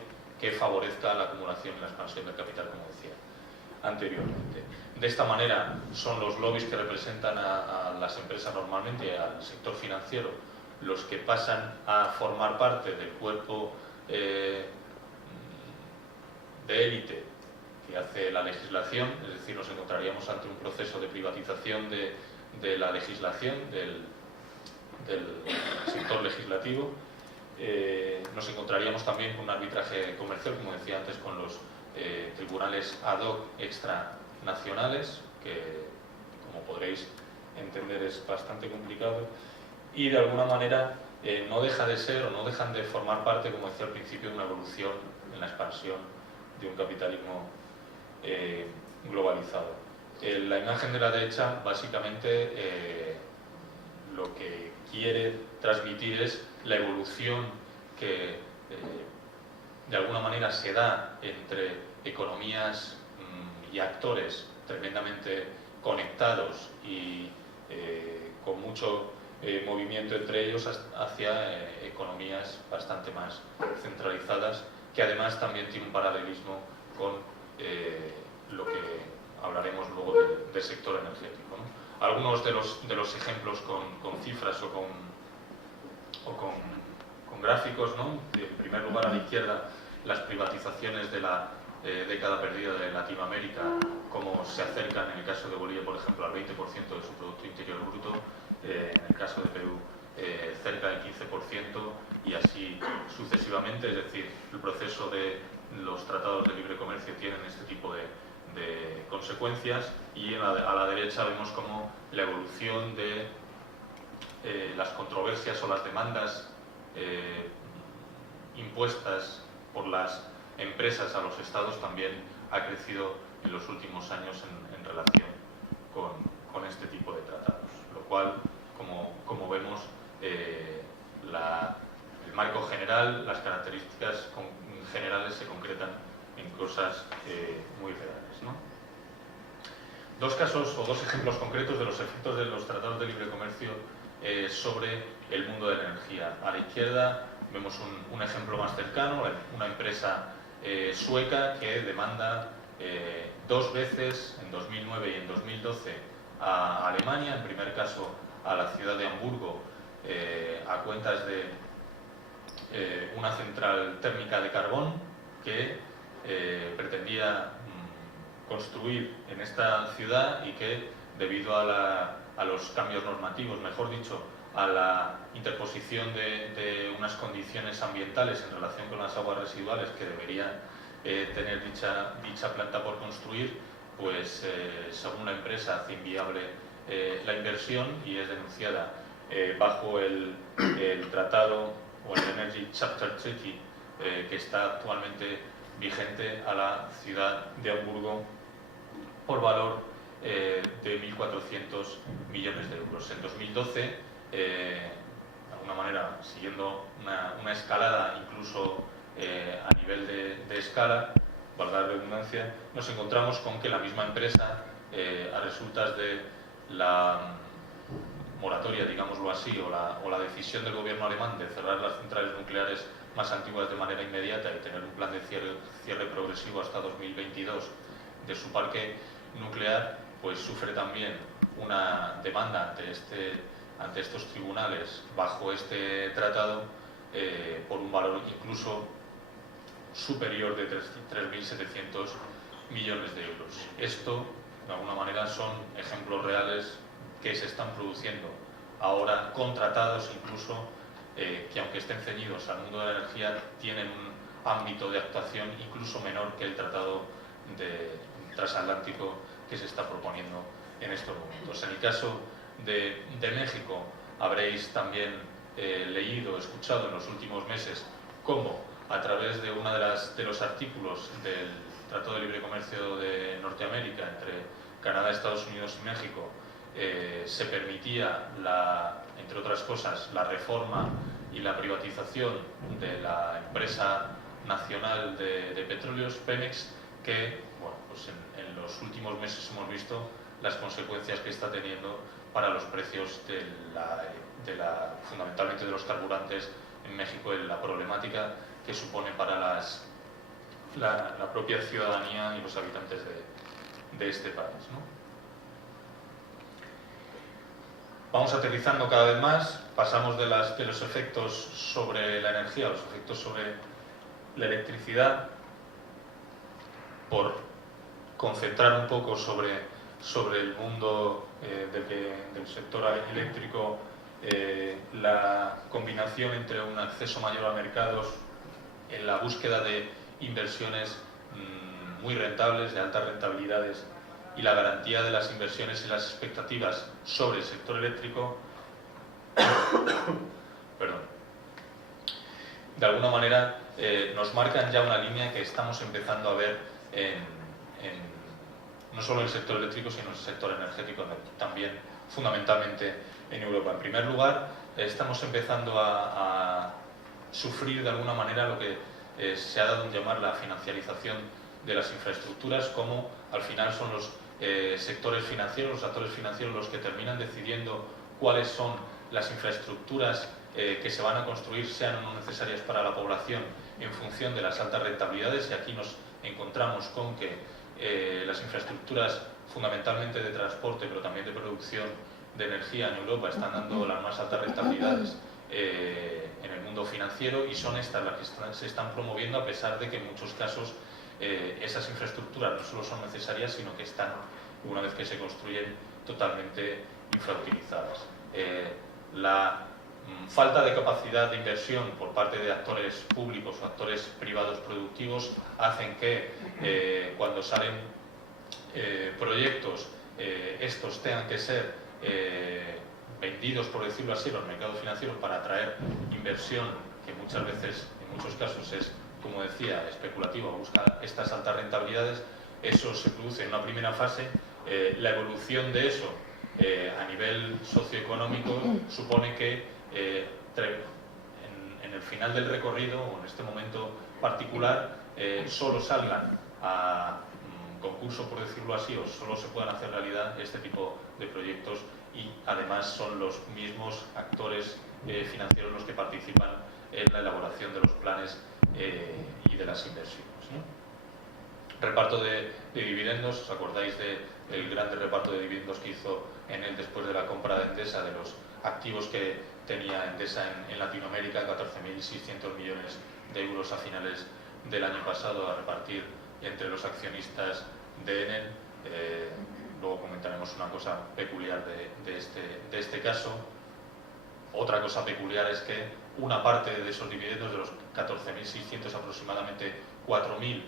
que favorezca la acumulación y la expansión del capital, como decía anteriormente. De esta manera son los lobbies que representan a las empresas normalmente, al sector financiero, los que pasan a formar parte del cuerpo de élite que hace la legislación, es decir, nos encontraríamos ante un proceso de privatización de la legislación, del sector legislativo. Nos encontraríamos también con un arbitraje comercial, como decía antes, con los tribunales ad hoc extranacionales, que como podréis entender es bastante complicado, y de alguna manera no deja de ser o no dejan de formar parte, como decía al principio, de una evolución en la expansión de un capitalismo globalizado. La imagen de la derecha básicamente lo que quiere transmitir es la evolución que de alguna manera se da entre economías y actores tremendamente conectados y con mucho movimiento entre ellos, hacia economías bastante más centralizadas, que además también tiene un paralelismo con lo que hablaremos luego del sector energético, ¿no? Algunos de los ejemplos con cifras o con gráficos, ¿no? En primer lugar, a la izquierda, las privatizaciones de la década perdida de Latinoamérica, como se acercan en el caso de Bolivia, por ejemplo, al 20% de su Producto Interior Bruto, en el caso de Perú cerca del 15%, y así sucesivamente. Es decir, el proceso de los tratados de libre comercio tienen este tipo de consecuencias, y a la derecha vemos como la evolución de las controversias o las demandas impuestas por las empresas a los estados también ha crecido en los últimos años en relación con este tipo de tratados, lo cual, como vemos, el marco general, las características generales se concretan en cosas muy reales, ¿no? Dos casos o dos ejemplos concretos de los efectos de los tratados de libre comercio sobre el mundo de la energía. A la izquierda vemos un ejemplo más cercano, una empresa sueca que demanda 2 veces, en 2009 y en 2012, a Alemania, en primer caso a la ciudad de Hamburgo, a cuentas de una central térmica de carbón que pretendía construir en esta ciudad, y que, debido a los cambios normativos, mejor dicho, a la interposición de unas condiciones ambientales en relación con las aguas residuales que debería tener dicha planta por construir, pues según la empresa hace inviable la inversión, y es denunciada bajo el tratado o el Energy Chapter Treaty que está actualmente vigente a la ciudad de Hamburgo por valor de 1.400 millones de euros. En 2012, de alguna manera, siguiendo una escalada incluso a nivel de escala, valga la redundancia, nos encontramos con que la misma empresa, a resultas de la moratoria, digámoslo así, o la decisión del gobierno alemán de cerrar las centrales nucleares más antiguas de manera inmediata y tener un plan de cierre progresivo hasta 2022 de su parque nuclear, pues sufre también una demanda ante estos tribunales bajo este tratado por un valor incluso superior de 3.700 millones de euros. Esto, de alguna manera, son ejemplos reales que se están produciendo ahora, con tratados incluso que, aunque estén ceñidos al mundo de la energía, tienen un ámbito de actuación incluso menor que el tratado transatlántico que se está proponiendo en estos momentos. En el caso de México, habréis también leído, escuchado en los últimos meses cómo, a través de uno de los artículos del Tratado de Libre Comercio de Norteamérica entre Canadá, Estados Unidos y México, se permitía, entre otras cosas, la reforma y la privatización de la empresa nacional de petróleos, Pemex, que, bueno, pues en los últimos meses hemos visto las consecuencias que está teniendo para los precios fundamentalmente de los carburantes en México, en la problemática que supone para la propia ciudadanía y los habitantes de este país, ¿no? Vamos aterrizando cada vez más, pasamos de los efectos sobre la energía a los efectos sobre la electricidad, por concentrar un poco sobre el mundo del sector eléctrico, la combinación entre un acceso mayor a mercados en la búsqueda de inversiones muy rentables, de altas rentabilidades, y la garantía de las inversiones y las expectativas sobre el sector eléctrico, de alguna manera nos marcan ya una línea que estamos empezando a ver no solo en el sector eléctrico, sino en el sector energético también, fundamentalmente en Europa. En primer lugar, estamos empezando a sufrir de alguna manera lo que se ha dado en llamar la financiarización de las infraestructuras, como al final son los sectores financieros, los actores financieros, los que terminan decidiendo cuáles son las infraestructuras que se van a construir, sean o no necesarias para la población, en función de las altas rentabilidades, y aquí nos encontramos con que las infraestructuras fundamentalmente de transporte, pero también de producción de energía en Europa, están dando las más altas rentabilidades en el mundo financiero, y son estas las que se están promoviendo, a pesar de que en muchos casos esas infraestructuras no solo son necesarias, sino que están, una vez que se construyen, totalmente infrautilizadas. La falta de capacidad de inversión por parte de actores públicos o actores privados productivos hacen que cuando salen proyectos, estos tengan que ser vendidos, por decirlo así, en los mercados financieros para atraer inversión, que muchas veces, en muchos casos, es, como decía, especulativa, busca estas altas rentabilidades. Eso se produce en una primera fase. La evolución de eso a nivel socioeconómico supone que en el final del recorrido, o en este momento particular, solo salgan a concurso, por decirlo así, o solo se puedan hacer realidad este tipo de proyectos, y además son los mismos actores financieros los que participan en la elaboración de los planes y de las inversiones, ¿no? Reparto de dividendos. ¿Os acordáis del grande reparto de dividendos que hizo Enel después de la compra de Endesa, de los activos que tenía Endesa en Latinoamérica? 14.600 millones de euros a finales del año pasado a repartir entre los accionistas de Enel. Luego comentaremos una cosa peculiar de este caso. Otra cosa peculiar es que una parte de esos dividendos, de los 14.600, aproximadamente 4.000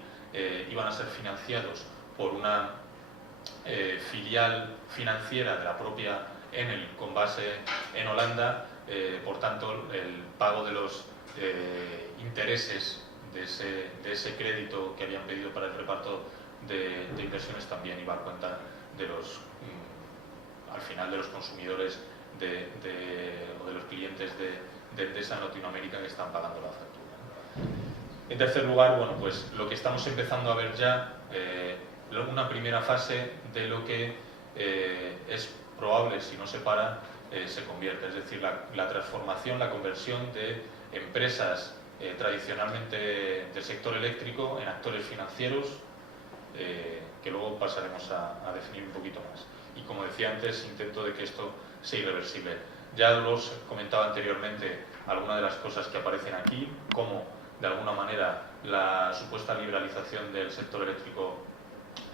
iban a ser financiados por una filial financiera de la propia Enel con base en Holanda. Por tanto, el pago de los intereses de ese crédito que habían pedido para el reparto de inversiones también iba a cuenta de los, al final, de los consumidores o de los clientes de Endesa en Latinoamérica, que están pagando la factura. En tercer lugar, bueno, pues lo que estamos empezando a ver ya, una primera fase de lo que es probable, si no se para, se convierta, es decir, la transformación, la conversión de empresas tradicionalmente del sector eléctrico en actores financieros, que luego pasaremos a definir un poquito más. Y como decía antes, intento de que esto sea irreversible. Ya os comentaba anteriormente algunas de las cosas que aparecen aquí, como de alguna manera la supuesta liberalización del sector eléctrico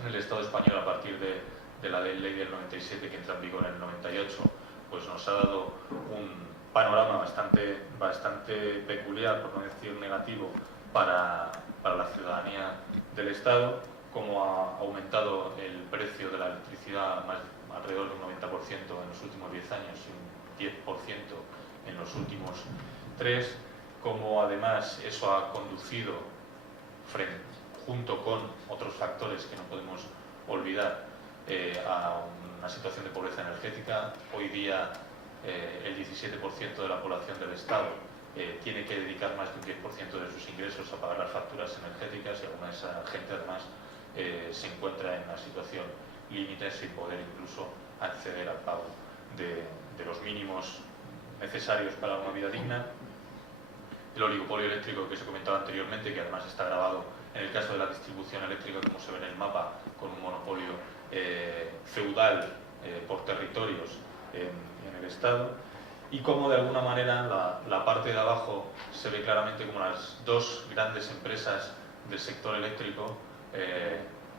en el Estado español a partir de la ley del 97, que entra en vigor en el 98, pues nos ha dado un panorama bastante peculiar, por no decir negativo, para la ciudadanía del Estado. Cómo ha aumentado el precio de la electricidad alrededor de un 90% en los últimos 10 años y un 10% en los últimos 3, cómo además eso ha conducido, junto con otros factores que no podemos olvidar, a una situación de pobreza energética. Hoy día el 17% de la población del Estado tiene que dedicar más de un 10% de sus ingresos a pagar las facturas energéticas, y alguna de esa gente además se encuentra en una situación límite, sin poder incluso acceder al pago de los mínimos necesarios para una vida digna. El oligopolio eléctrico que se comentaba anteriormente, que además está grabado en el caso de la distribución eléctrica, como se ve en el mapa, con un monopolio feudal por territorios en el Estado, y cómo de alguna manera la parte de abajo se ve claramente como las dos grandes empresas del sector eléctrico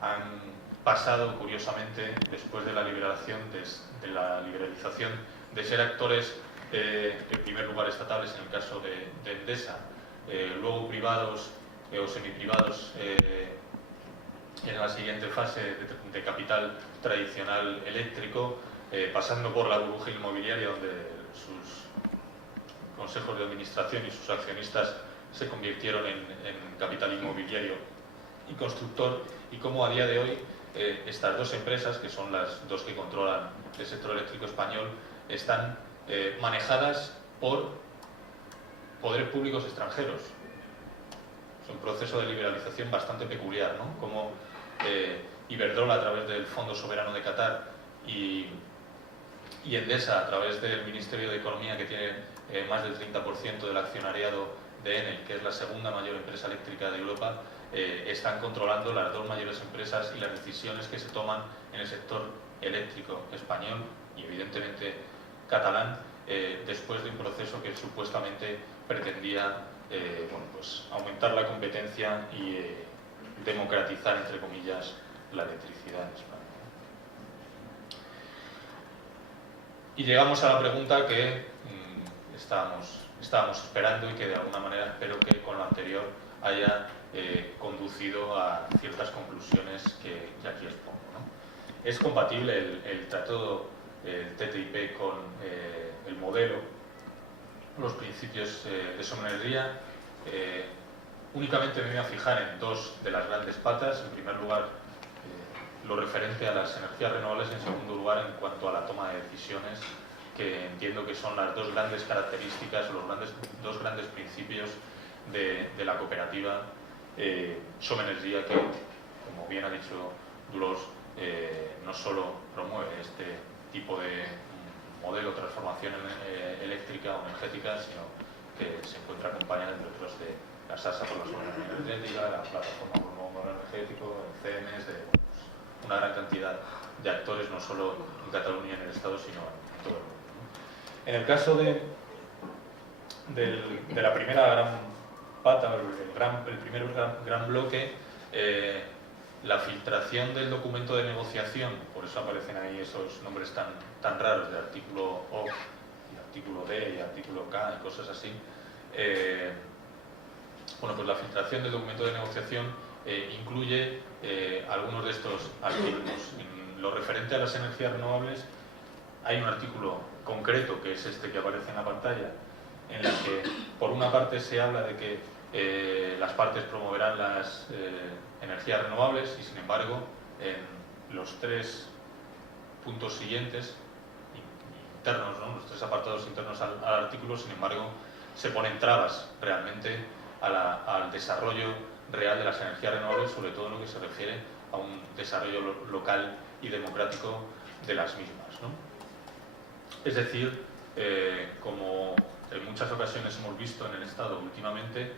han pasado, curiosamente, después de la liberalización, de ser actores, en primer lugar estatales en el caso de Endesa, luego privados o semiprivados en la siguiente fase de capital tradicional eléctrico, pasando por la burbuja inmobiliaria, donde sus consejos de administración y sus accionistas se convirtieron en capital inmobiliario y constructor, y cómo a día de hoy estas dos empresas, que son las dos que controlan el sector eléctrico español, están manejadas por poderes públicos extranjeros. Es un proceso de liberalización bastante peculiar, ¿no? Como Iberdrola, a través del Fondo Soberano de Qatar, y Endesa, a través del Ministerio de Economía, que tiene más del 30% del accionariado de Enel, que es la segunda mayor empresa eléctrica de Europa, están controlando las dos mayores empresas y las decisiones que se toman en el sector eléctrico español y evidentemente catalán, después de un proceso que supuestamente pretendía bueno, pues aumentar la competencia y democratizar, entre comillas, la electricidad en España. Y llegamos a la pregunta que estábamos esperando y que de alguna manera espero que con lo anterior haya conducido a ciertas conclusiones que aquí expongo, ¿no? ¿Es compatible el tratado TTIP con el modelo, los principios de soberanía? Únicamente me voy a fijar en dos de las grandes patas. En primer lugar, lo referente a las energías renovables, en segundo lugar, en cuanto a la toma de decisiones, que entiendo que son las dos grandes características, los dos grandes principios de la cooperativa Som-Energia, que, como bien ha dicho Dolors, no solo promueve este tipo de modelo de transformación eléctrica o energética, sino que se encuentra acompañada, entre otros, de la SASA por la soberanía energética, la Plataforma por el Nuevo Modelo Energético, el CEMES, de una gran cantidad de actores, no solo en Cataluña y en el Estado, sino en todo el mundo, ¿no? En el caso de la primera gran pata, el primer gran bloque, la filtración del documento de negociación, por eso aparecen ahí esos nombres tan raros de artículo O, y artículo D y artículo K y cosas así. Bueno, pues la filtración del documento de negociación incluye algunos de estos artículos. En lo referente a las energías renovables, hay un artículo concreto, que es este que aparece en la pantalla, en la que por una parte se habla de que las partes promoverán las energías renovables y, sin embargo, en los tres puntos siguientes internos, ¿no?, los tres apartados internos al artículo, sin embargo, se ponen trabas realmente al desarrollo real de las energías renovables, sobre todo en lo que se refiere a un desarrollo local y democrático de las mismas, ¿no? Es decir, como en muchas ocasiones hemos visto en el Estado últimamente,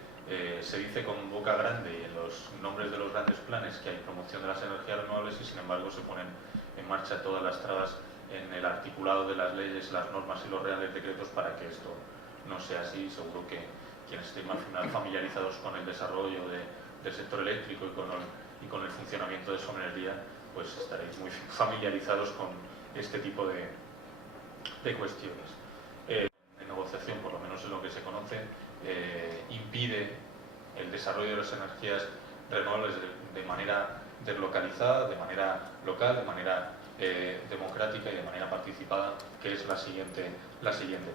se dice con boca grande y en los nombres de los grandes planes que hay promoción de las energías renovables y, sin embargo, se ponen en marcha todas las trabas en el articulado de las leyes, las normas y los reales decretos para que esto no sea así. Seguro que quienes estén más familiarizados con el desarrollo del sector eléctrico y con el funcionamiento de Som-Energia, pues estaréis muy familiarizados con este tipo de cuestiones. La negociación, por lo menos en lo que se conoce, impide el desarrollo de las energías renovables de manera deslocalizada, de manera local, de manera democrática y de manera participada, que es la siguiente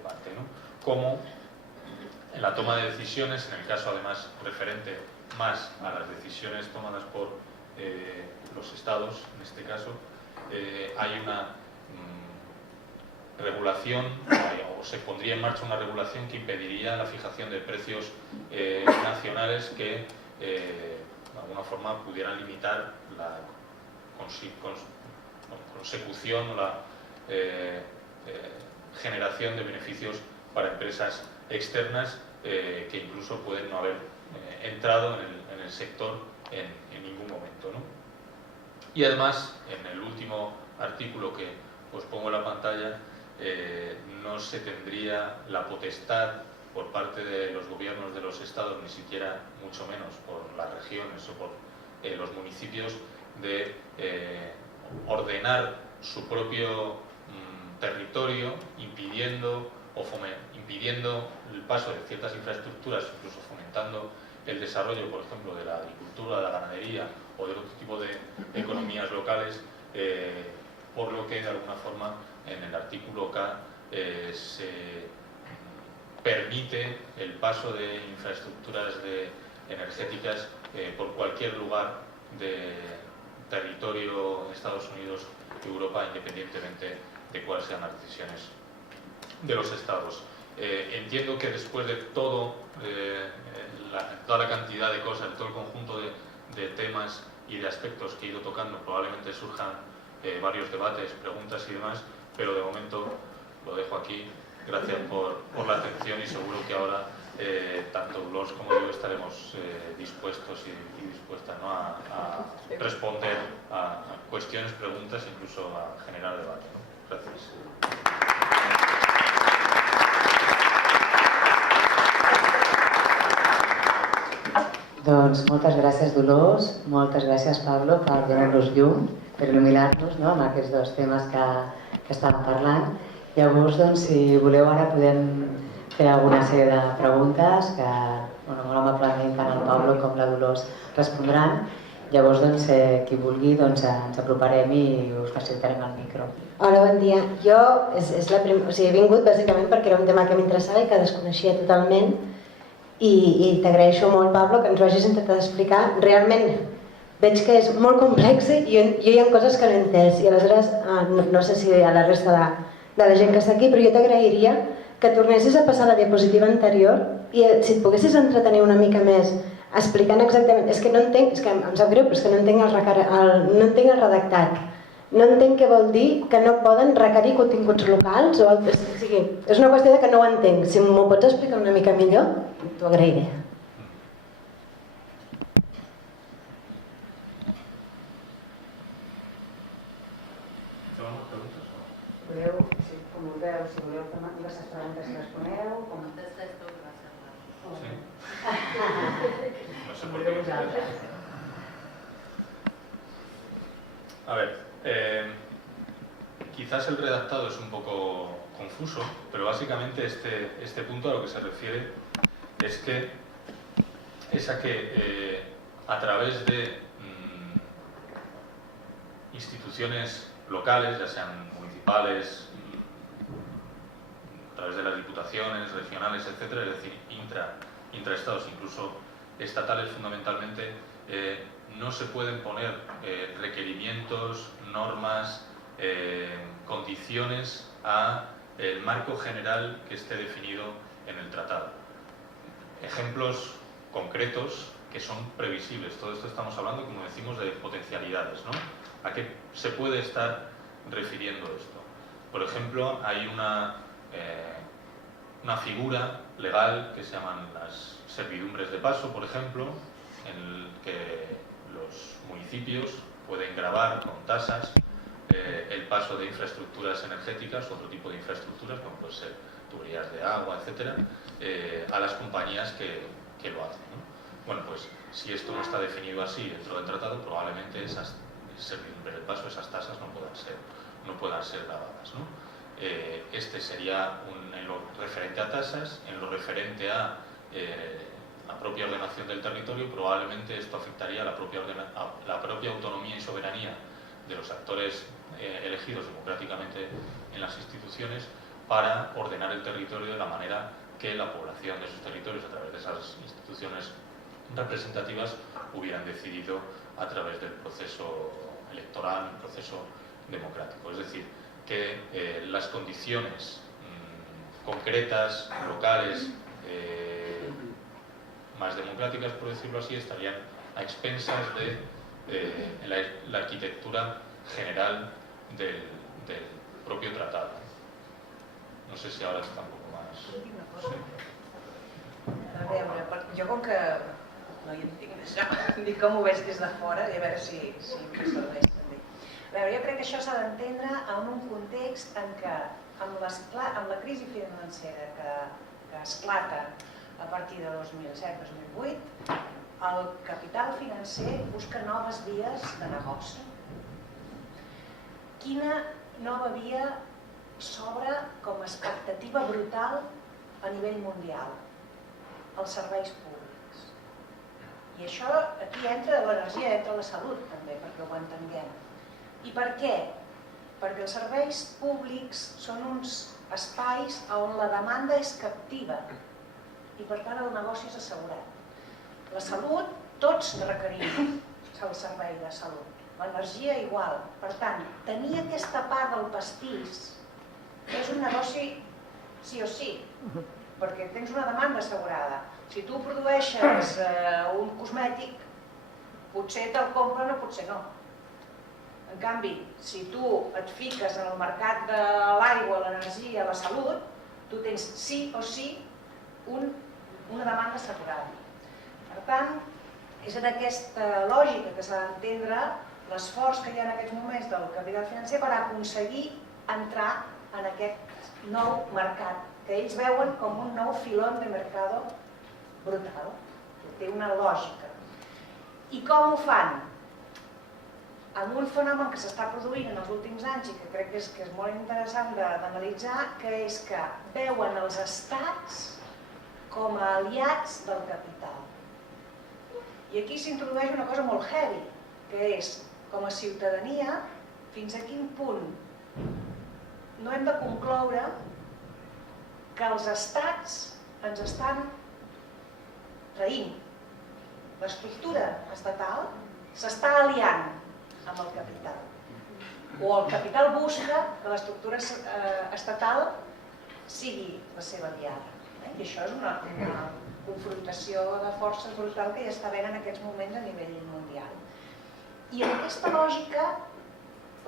parte, ¿no? Como en la toma de decisiones, en el caso además referente más a las decisiones tomadas por los estados, en este caso, hay una regulación, o se pondría en marcha una regulación que impediría la fijación de precios nacionales que de alguna forma pudieran limitar la consecución o la generación de beneficios para empresas externas que incluso pueden no haber entrado en el sector en ningún momento, ¿no? Y además, en el último artículo que os pongo en la pantalla, no se tendría la potestad por parte de los gobiernos de los estados, ni siquiera mucho menos por las regiones o por los municipios, de ordenar su propio territorio, impidiendo el paso de ciertas infraestructuras, incluso fomentando el desarrollo, por ejemplo, de la agricultura, de la ganadería o de otro tipo de economías locales, por lo que de alguna forma en el artículo K se permite el paso de infraestructuras energéticas por cualquier lugar de territorio de Estados Unidos y Europa, independientemente de cuáles sean las decisiones de los estados. Entiendo que después de toda la cantidad de cosas, de todo el conjunto de temas y de aspectos que he ido tocando, probablemente surjan varios debates, preguntas y demás, pero de momento lo dejo aquí. Gracias por la atención y seguro que ahora tanto Dolors como yo estaremos dispuestos y dispuestas, ¿no?, a responder a cuestiones, preguntas, incluso a generar debate, ¿no? Gracias. Doncs moltes gràcies, Dolors, moltes gràcies, Pablo, per donar-nos llum, per il·luminar-nos, no?, amb aquests dos temes que estàvem parlant. Llavors, doncs, si voleu, ara podem fer alguna sèrie de preguntes que, molt amablement, tant el Pablo com la Dolors respondran. Llavors, doncs, qui vulgui, doncs, ens aproparem i us facilitarem el micro. Hola, bon dia. Jo he vingut bàsicament perquè era un tema que m'interessava i que desconeixia totalment, i t'agraeixo molt, Pablo, que ens ho hagis intentat explicar. Realment veig que és molt complex i jo hi ha coses que no he entès, i aleshores no sé si a la resta de la gent que està aquí, però jo t'agrairia que tornessis a passar la diapositiva anterior i si et poguessis entretenir una mica més explicant exactament, és que no entenc, és que em sap greu, però és que no entenc el redactat. No entenc què vol dir que no poden requerir continguts locals o altres. O sigui, és una qüestió de que no ho entenc. Si m'ho pots explicar una mica millor, t'ho agrairé. Voleu, com vulgueu, si voleu fer diverses preguntes i responeu, com... Sí. No sé por qué. A ver, quizás el redactado es un poco confuso, pero básicamente este punto a lo que se refiere es a que a través de instituciones locales, ya sean municipales, a través de las diputaciones, regionales, etcétera, es decir, intraestados, incluso estatales fundamentalmente, no se pueden poner requerimientos, normas, condiciones al marco general que esté definido en el tratado. Ejemplos concretos que son previsibles. Todo esto estamos hablando, como decimos, de potencialidades, ¿no? ¿A qué se puede estar refiriendo esto? Por ejemplo, hay una figura legal que se llaman las servidumbres de paso, por ejemplo, en el que los municipios pueden gravar con tasas el paso de infraestructuras energéticas, otro tipo de infraestructuras, como puede ser tuberías de agua, etcétera, a las compañías que lo hacen, ¿no? Bueno, pues si esto no está definido así dentro del tratado, probablemente esas servidumbres de paso, esas tasas no puedan ser grabadas, ¿no? Este sería en lo referente a tasas. En lo referente a la propia ordenación del territorio, probablemente esto afectaría a la propia autonomía y soberanía de los actores elegidos democráticamente en las instituciones para ordenar el territorio de la manera que la población de esos territorios, a través de esas instituciones representativas, hubieran decidido a través del proceso electoral, un proceso democrático. Es decir, que las condiciones concretas, locales, más democráticas, por decirlo así, estarían a expensas de la arquitectura general del propio tratado. No sé si ahora está un poco más... Sí. A veure, jo com que no hi entenc això, dic com ho veig des de fora i a veure si em serveix també. A veure, jo crec que això s'ha d'entendre en un context en què amb la crisi financera que esclata a partir de 2007-2008, el capital financer busca noves vies de negoci. Quina nova via s'obre com a expectativa brutal a nivell mundial? Els serveis públics. I això, aquí entra l'energia, entra la salut també, perquè ho entenguem. I per què? Perquè els serveis públics són uns espais on la demanda és captiva i per tant el negoci és assegurat. La salut, tots requerim el servei de salut. L'energia igual. Per tant, tenir aquesta part del pastís és un negoci sí o sí, perquè tens una demanda assegurada. Si tu produeixes un cosmètic, potser te'l compren o potser no. En canvi, si tu et fiques en el mercat de l'aigua, l'energia, la salut, tu tens sí o sí un una demanda saturada. Per tant, és en aquesta lògica que s'ha d'entendre l'esforç que hi ha en aquests moments del capital financer per aconseguir entrar en aquest nou mercat, que ells veuen com un nou filón de mercado brutal, que té una lògica. I com ho fan? Amb un fenomen que s'està produint en els últims anys i que crec que és molt interessant d'analitzar, que és que veuen els estats com a aliats del capital. I aquí s'introdueix una cosa molt heavy, que és, com a ciutadania, fins a quin punt no hem de concloure que els estats ens estan traint. L'estructura estatal s'està aliant amb el capital. O el capital busca que l'estructura estatal sigui la seva aliada. I això és una confrontació de forces brutal que ja està havent en aquests moments a nivell mundial. I en aquesta lògica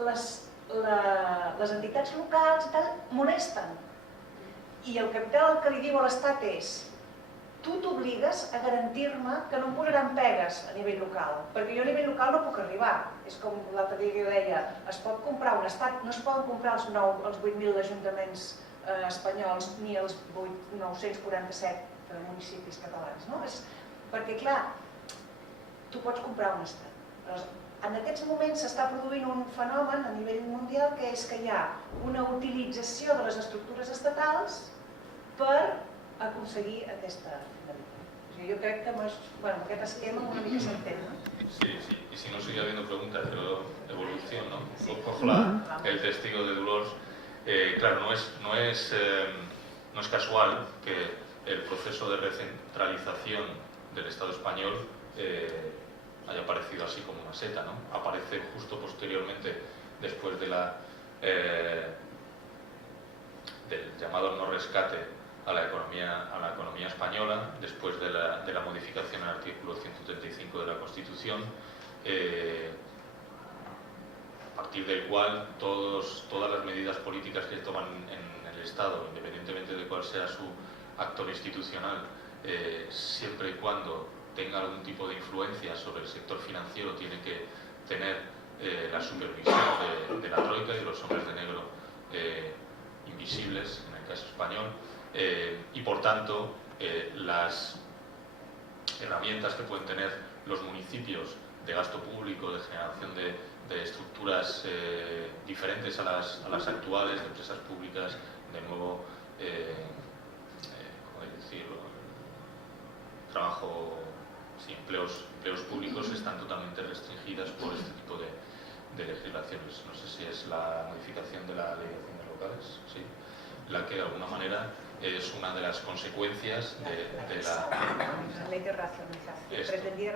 les entitats locals molesten. I el capital que li diu a l'Estat és: tu t'obligues a garantir-me que no em posaran pegues a nivell local, perquè jo a nivell local no puc arribar. És com l'altre dia que jo deia, es pot comprar un estat, no es poden comprar els 8.000 ajuntaments espanyols ni els 947 municipis catalans, no? Perquè, clar, tu pots comprar un estat. En aquests moments s'està produint un fenomen a nivell mundial que és que hi ha una utilització de les estructures estatals per aconseguir aquesta finalitat. Yo creo que aquest esquema una mica s'entén, ¿no? Sí, sí. Y si no sigue habiendo preguntas, yo evoluciono, ¿no? Sí. Cojo el testigo de Dolors. Claro, no es casual que el proceso de recentralización del Estado español haya aparecido así como una seta, ¿no? Aparece justo posteriormente, después de del llamado no rescate a la economía española, después de la modificación al artículo 135 de la Constitución, a partir del cual todas las medidas políticas que toman en el Estado, independientemente de cuál sea su actor institucional, siempre y cuando tenga algún tipo de influencia sobre el sector financiero, tiene que tener la supervisión de la Troika y de los hombres de negro invisibles, en el caso español. Y por tanto, las herramientas que pueden tener los municipios de gasto público, de generación de estructuras diferentes a las actuales, de empresas públicas, de nuevo, ¿cómo decirlo? Trabajo, sí, empleos públicos están totalmente restringidas por este tipo de legislaciones. No sé si es la modificación de la Ley de Haciendas Locales, sí, la que de alguna manera es una de las consecuencias de la ley de racionalización, pretendida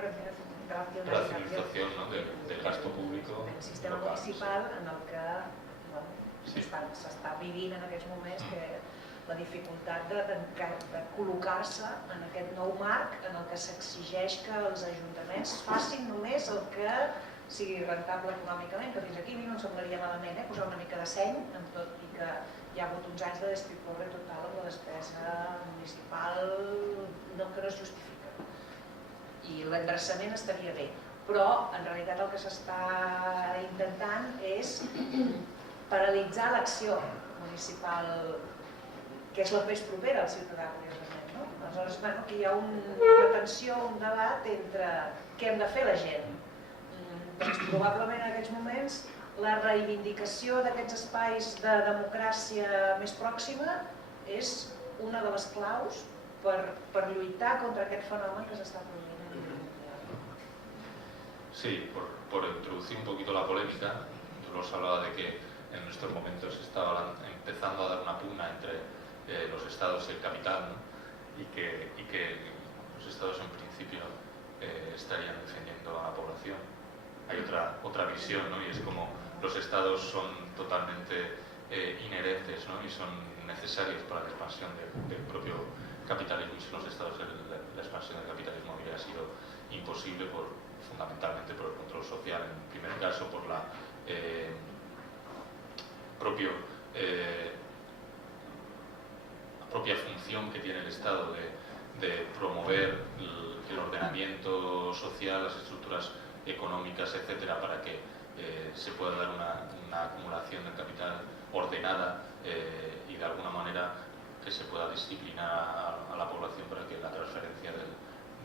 racionalización, ¿no? del gasto público del sistema local, municipal, sí. en el que s'està vivint en aquests moments que la dificultat de col·locar-se en aquest nou marc en el que s'exigeix que els ajuntaments facin només el que sigui rentable econòmicament, que fins aquí a mi no em semblaria malament, posar una mica de seny en tot i que hi ha hagut uns anys de despiporre total amb la despesa municipal que no es justifica. I l'endreçament estaria bé, però en realitat el que s'està intentant és paralitzar l'acció municipal, que és la més propera al ciutadà, curiosament, no? Aleshores, aquí hi ha una tensió, un debat entre què hem de fer la gent. Doncs probablement en aquests moments la reivindicació d'aquests espais de democràcia més pròxima és una de les claus per lluitar contra aquest fenomen que s'està produint a nivell mundial. Sí, por introducir un poquito la polémica, nos hablaba de que en estos momentos se estaba empezando a dar una pugna entre los estados y el capital, ¿no? y que los estados en principio estarían defendiendo a la población. Hay otra visión, ¿no? Y es como los estados son totalmente inherentes, ¿no? Y son necesarios para la expansión del propio capitalismo, y sin los estados la expansión del capitalismo hubiera sido imposible fundamentalmente por el control social, en el primer caso por la propia función que tiene el Estado de promover el ordenamiento social, las estructuras económicas, etcétera, para que se pueda dar una acumulación del capital ordenada y de alguna manera que se pueda disciplinar a la población para que la transferencia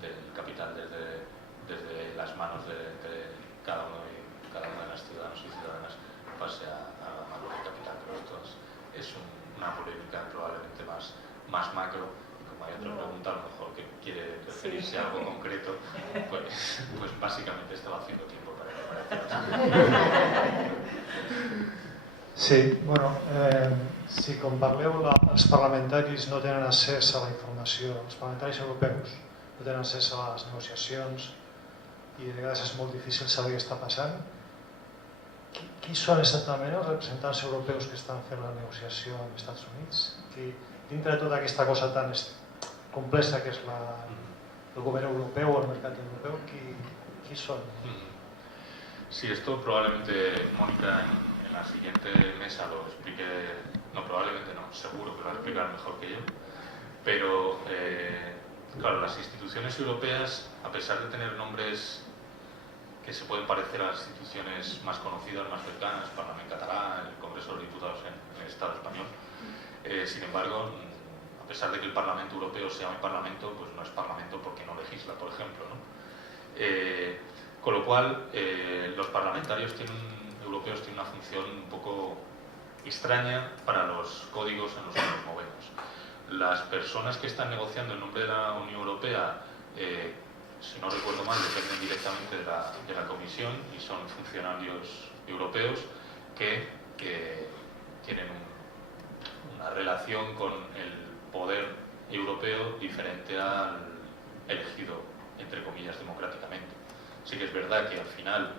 del capital desde las manos de cada una de las ciudadanos y ciudadanas pase a manos del capital. Pero esto es una polémica probablemente más macro, y como hay otra pregunta a lo mejor que quiere referirse a algo concreto, pues básicamente estaba haciendo tiempo para hacerlo. Sí, bueno, si com parleu, els parlamentaris no tenen accés a la informació, els parlamentaris europeus no tenen accés a les negociacions i de vegades és molt difícil saber què està passant. Qui són exactament els representants europeus que estan fent la negociació amb els Estats Units? Dintre de tota aquesta cosa tan complexa que és el govern europeu o el mercat europeu, qui són? Sí, esto probablemente Mónica en la siguiente mesa lo explique, no, probablemente no, seguro que lo va a explicar mejor que yo, pero claro, las instituciones europeas, a pesar de tener nombres que se pueden parecer a las instituciones más conocidas, más cercanas, el Parlamento catalán, el Congreso de los Diputados en el Estado español, sin embargo, a pesar de que el Parlamento Europeo se llame Parlamento, pues no es Parlamento porque no legisla, por ejemplo, ¿no? Con lo cual, los parlamentarios europeos tienen una función un poco extraña para los códigos en los que nos movemos. Las personas que están negociando en nombre de la Unión Europea, si no recuerdo mal, dependen directamente de la Comisión y son funcionarios europeos que tienen una relación con el poder europeo diferente al elegido, entre comillas, democráticamente. Sí que es verdad que al final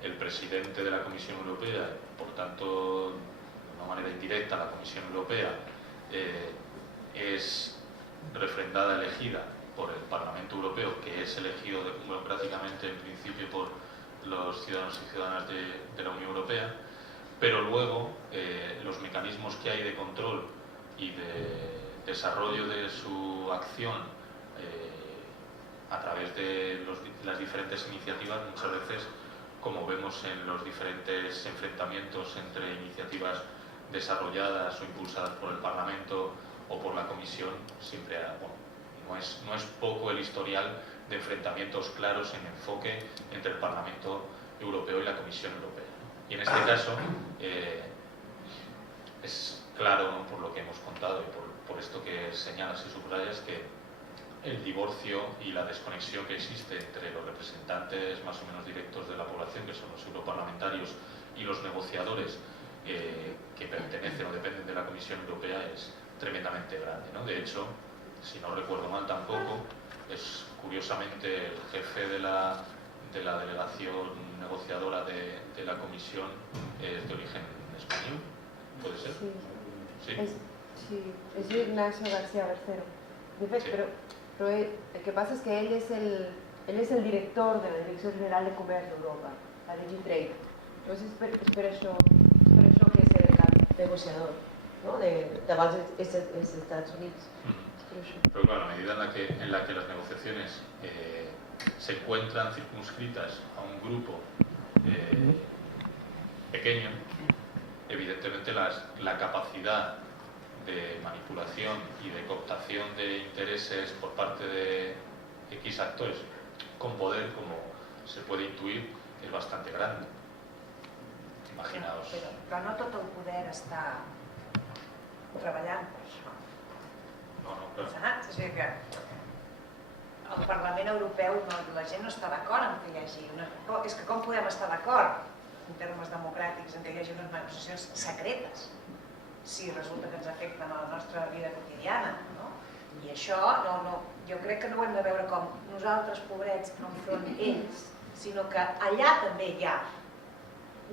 el presidente de la Comisión Europea, por tanto, de una manera indirecta, la Comisión Europea es refrendada, elegida por el Parlamento Europeo, que es elegido democráticamente en principio por los ciudadanos y ciudadanas de la Unión Europea, pero luego los mecanismos que hay de control y de desarrollo de su acción a través de las diferentes iniciativas, muchas veces, como vemos en los diferentes enfrentamientos entre iniciativas desarrolladas o impulsadas por el Parlamento o por la Comisión, siempre no es poco el historial de enfrentamientos claros en enfoque entre el Parlamento Europeo y la Comisión Europea. Y en este caso es claro, ¿no?, por lo que hemos contado y por esto que señalas y subrayas, que el divorcio y la desconexión que existe entre los representantes más o menos directos de la población, que son los europarlamentarios, y los negociadores que pertenecen o dependen de la Comisión Europea es tremendamente grande, ¿no? De hecho, si no recuerdo mal tampoco, es curiosamente el jefe de la delegación negociadora de la Comisión es de origen español, ¿puede ser? Sí, es Ignacio García Bercero. Sí. Pero el que pasa es que él es el director de la Dirección General de Comercio de Europa, la DigiTrade. Entonces, per això que és el negociador, ¿no?, davant dels Estats Units. Pero claro, a medida en la que las negociaciones se encuentran circunscritas a un grupo pequeño, evidentemente la capacidad de manipulación y de cooptación de intereses por parte de X actores con poder, como se puede intuir, es bastante grande. Imaginaos. Però no tot el poder està treballant per això. No, clar. Saps? És a dir, que el Parlament Europeu, la gent no està d'acord en que hi hagi és que com podem estar d'acord en termes democràtics en que hi hagi unes negociacions secretes si resulta que ens afecten a la nostra vida quotidiana, no? I això, jo crec que no ho hem de veure com nosaltres, pobrets, no enfront ells, sinó que allà també hi ha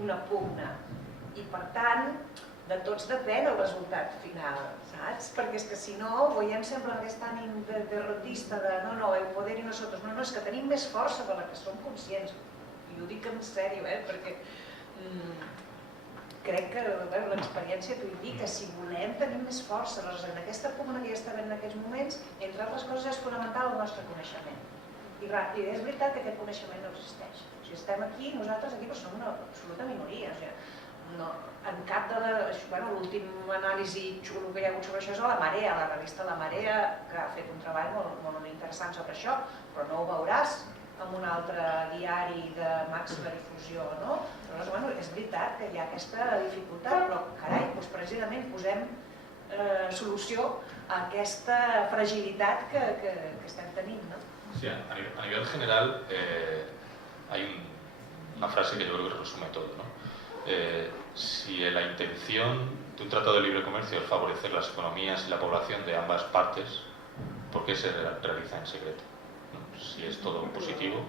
una pugna i, per tant, de tots depèn el resultat final, saps? Perquè és que si no, veiem sempre aquest ànim derrotista de no, el poder i nosaltres. No, és que tenim més força de la que som conscients. I ho dic en sèrio, perquè crec que l'experiència t'ho indica, si volem tenir més força en aquesta època en què estem en aquests moments, entre altres coses és fonamental el nostre coneixement. I és veritat que aquest coneixement no existeix. Si estem aquí, nosaltres aquí som una absoluta minoria. En cap de l'últim anàlisi que hi ha hagut sobre això és a La Marea, la revista La Marea, que ha fet un treball molt interessant sobre això, però no ho veuràs en un altre diari de màxima difusió, no? Llavors, és veritat que hi ha aquesta dificultat, però carai, precisament posem solució a aquesta fragilitat que estem tenint, no? Sí, a nivel general hay una frase que yo creo que resume todo, ¿no? Si la intención de un tratado de libre comercio es favorecer las economías y la población de ambas partes, ¿por qué se realiza en secreto? ¿No? Si es todo positivo,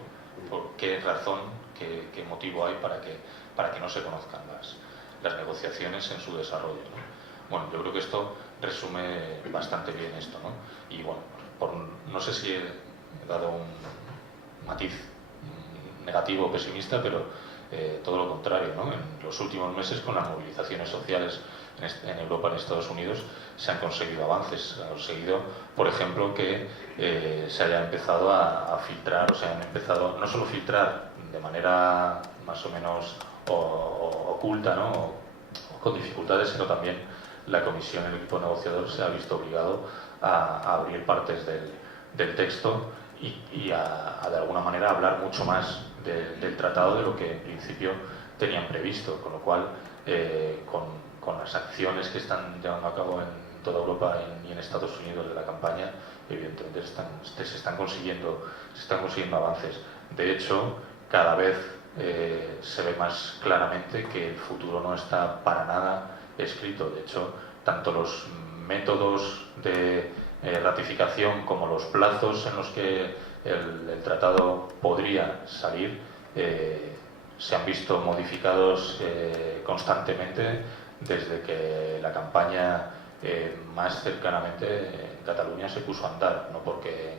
¿por qué razón, qué motivo hay para que no se conozcan las negociaciones en su desarrollo, ¿no? Bueno, yo creo que esto resume bastante bien esto, ¿no? Y bueno, no sé si he dado un matiz negativo o pesimista, pero todo lo contrario, ¿no? En los últimos meses, con las movilizaciones sociales en Europa, en Estados Unidos, se han conseguido avances. Se ha conseguido, por ejemplo, que se haya empezado a filtrar, o se han empezado no solo filtrar de manera más o menos oculta, ¿no? o con dificultades, sino también la comisión, el equipo negociador, se ha visto obligado a abrir partes del texto y a de alguna manera hablar mucho más del tratado de lo que en principio tenían previsto, con lo cual con las acciones que están llevando a cabo en toda Europa y en Estados Unidos de la campaña, evidentemente se están consiguiendo avances. De hecho, cada vez se ve más claramente que el futuro no está para nada escrito. De hecho, tanto los métodos de ratificación como los plazos en los que el tratado podría salir se han visto modificados constantemente desde que la campaña más cercanamente en Cataluña se puso a andar, no porque,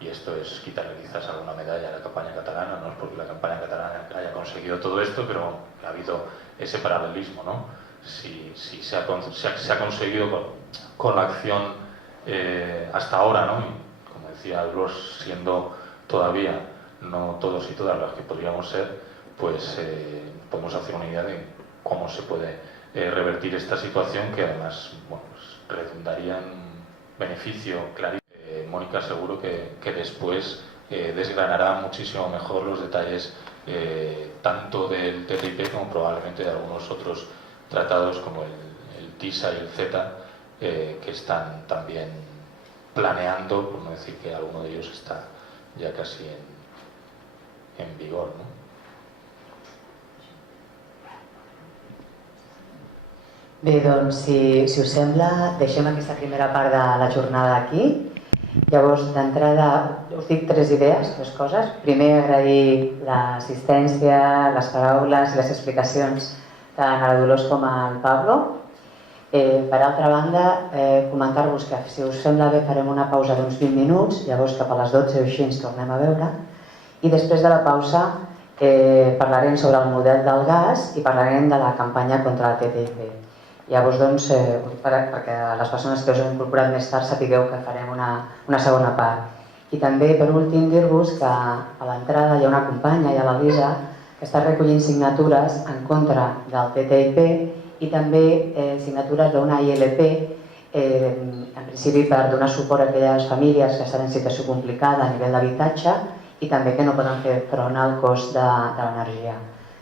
y esto es quitarle quizás alguna medalla a la campaña catalana, no es porque la campaña catalana haya conseguido todo esto, pero ha habido ese paralelismo, ¿no? Si se ha conseguido con la acción hasta ahora, ¿no? Y, como decía Albros, siendo todavía no todos y todas las que podríamos ser, pues podemos hacer una idea de cómo se puede revertir esta situación, que además pues, redundaría en un beneficio clarísimo. Mónica seguro que después desgranará muchísimo mejor los detalles tanto del TTIP como probablemente de algunos otros tratados como el TISA y el CETA, que están también planeando, por no decir que alguno de ellos está ya casi en vigor, ¿no? Bé, doncs, si us sembla, deixem aquesta primera part de la jornada aquí. Llavors, d'entrada, us dic tres idees, tres coses. Primer, agrair l'assistència, les paraules i les explicacions tant a la Dolors com al Pablo. Per altra banda, comentar-vos que si us sembla bé farem una pausa d'uns 20 minuts, llavors cap a les 12 o així ens tornem a veure, i després de la pausa parlarem sobre el model del gas i parlarem de la campanya contra el TTIP. Llavors, doncs, perquè les persones que us heu incorporat més tard sapigueu que farem una segona part. I també, per últim, dir-vos que a l'entrada hi ha una companya, hi ha l'Elisa, que està recollint signatures en contra del TTIP i també signatures d'una ILP, en principi per donar suport a aquelles famílies que estan en situació complicada a nivell d'habitatge i també que no poden fer front al cost de l'energia.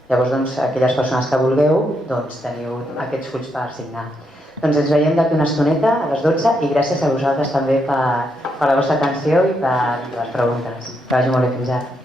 Llavors, doncs, aquelles persones que vulgueu, doncs, teniu aquests fulls per signar. Doncs ens veiem d'aquí una estoneta, a les 12, i gràcies a vosaltres també per la vostra atenció i per les preguntes. Que vagi molt bé, fins ara.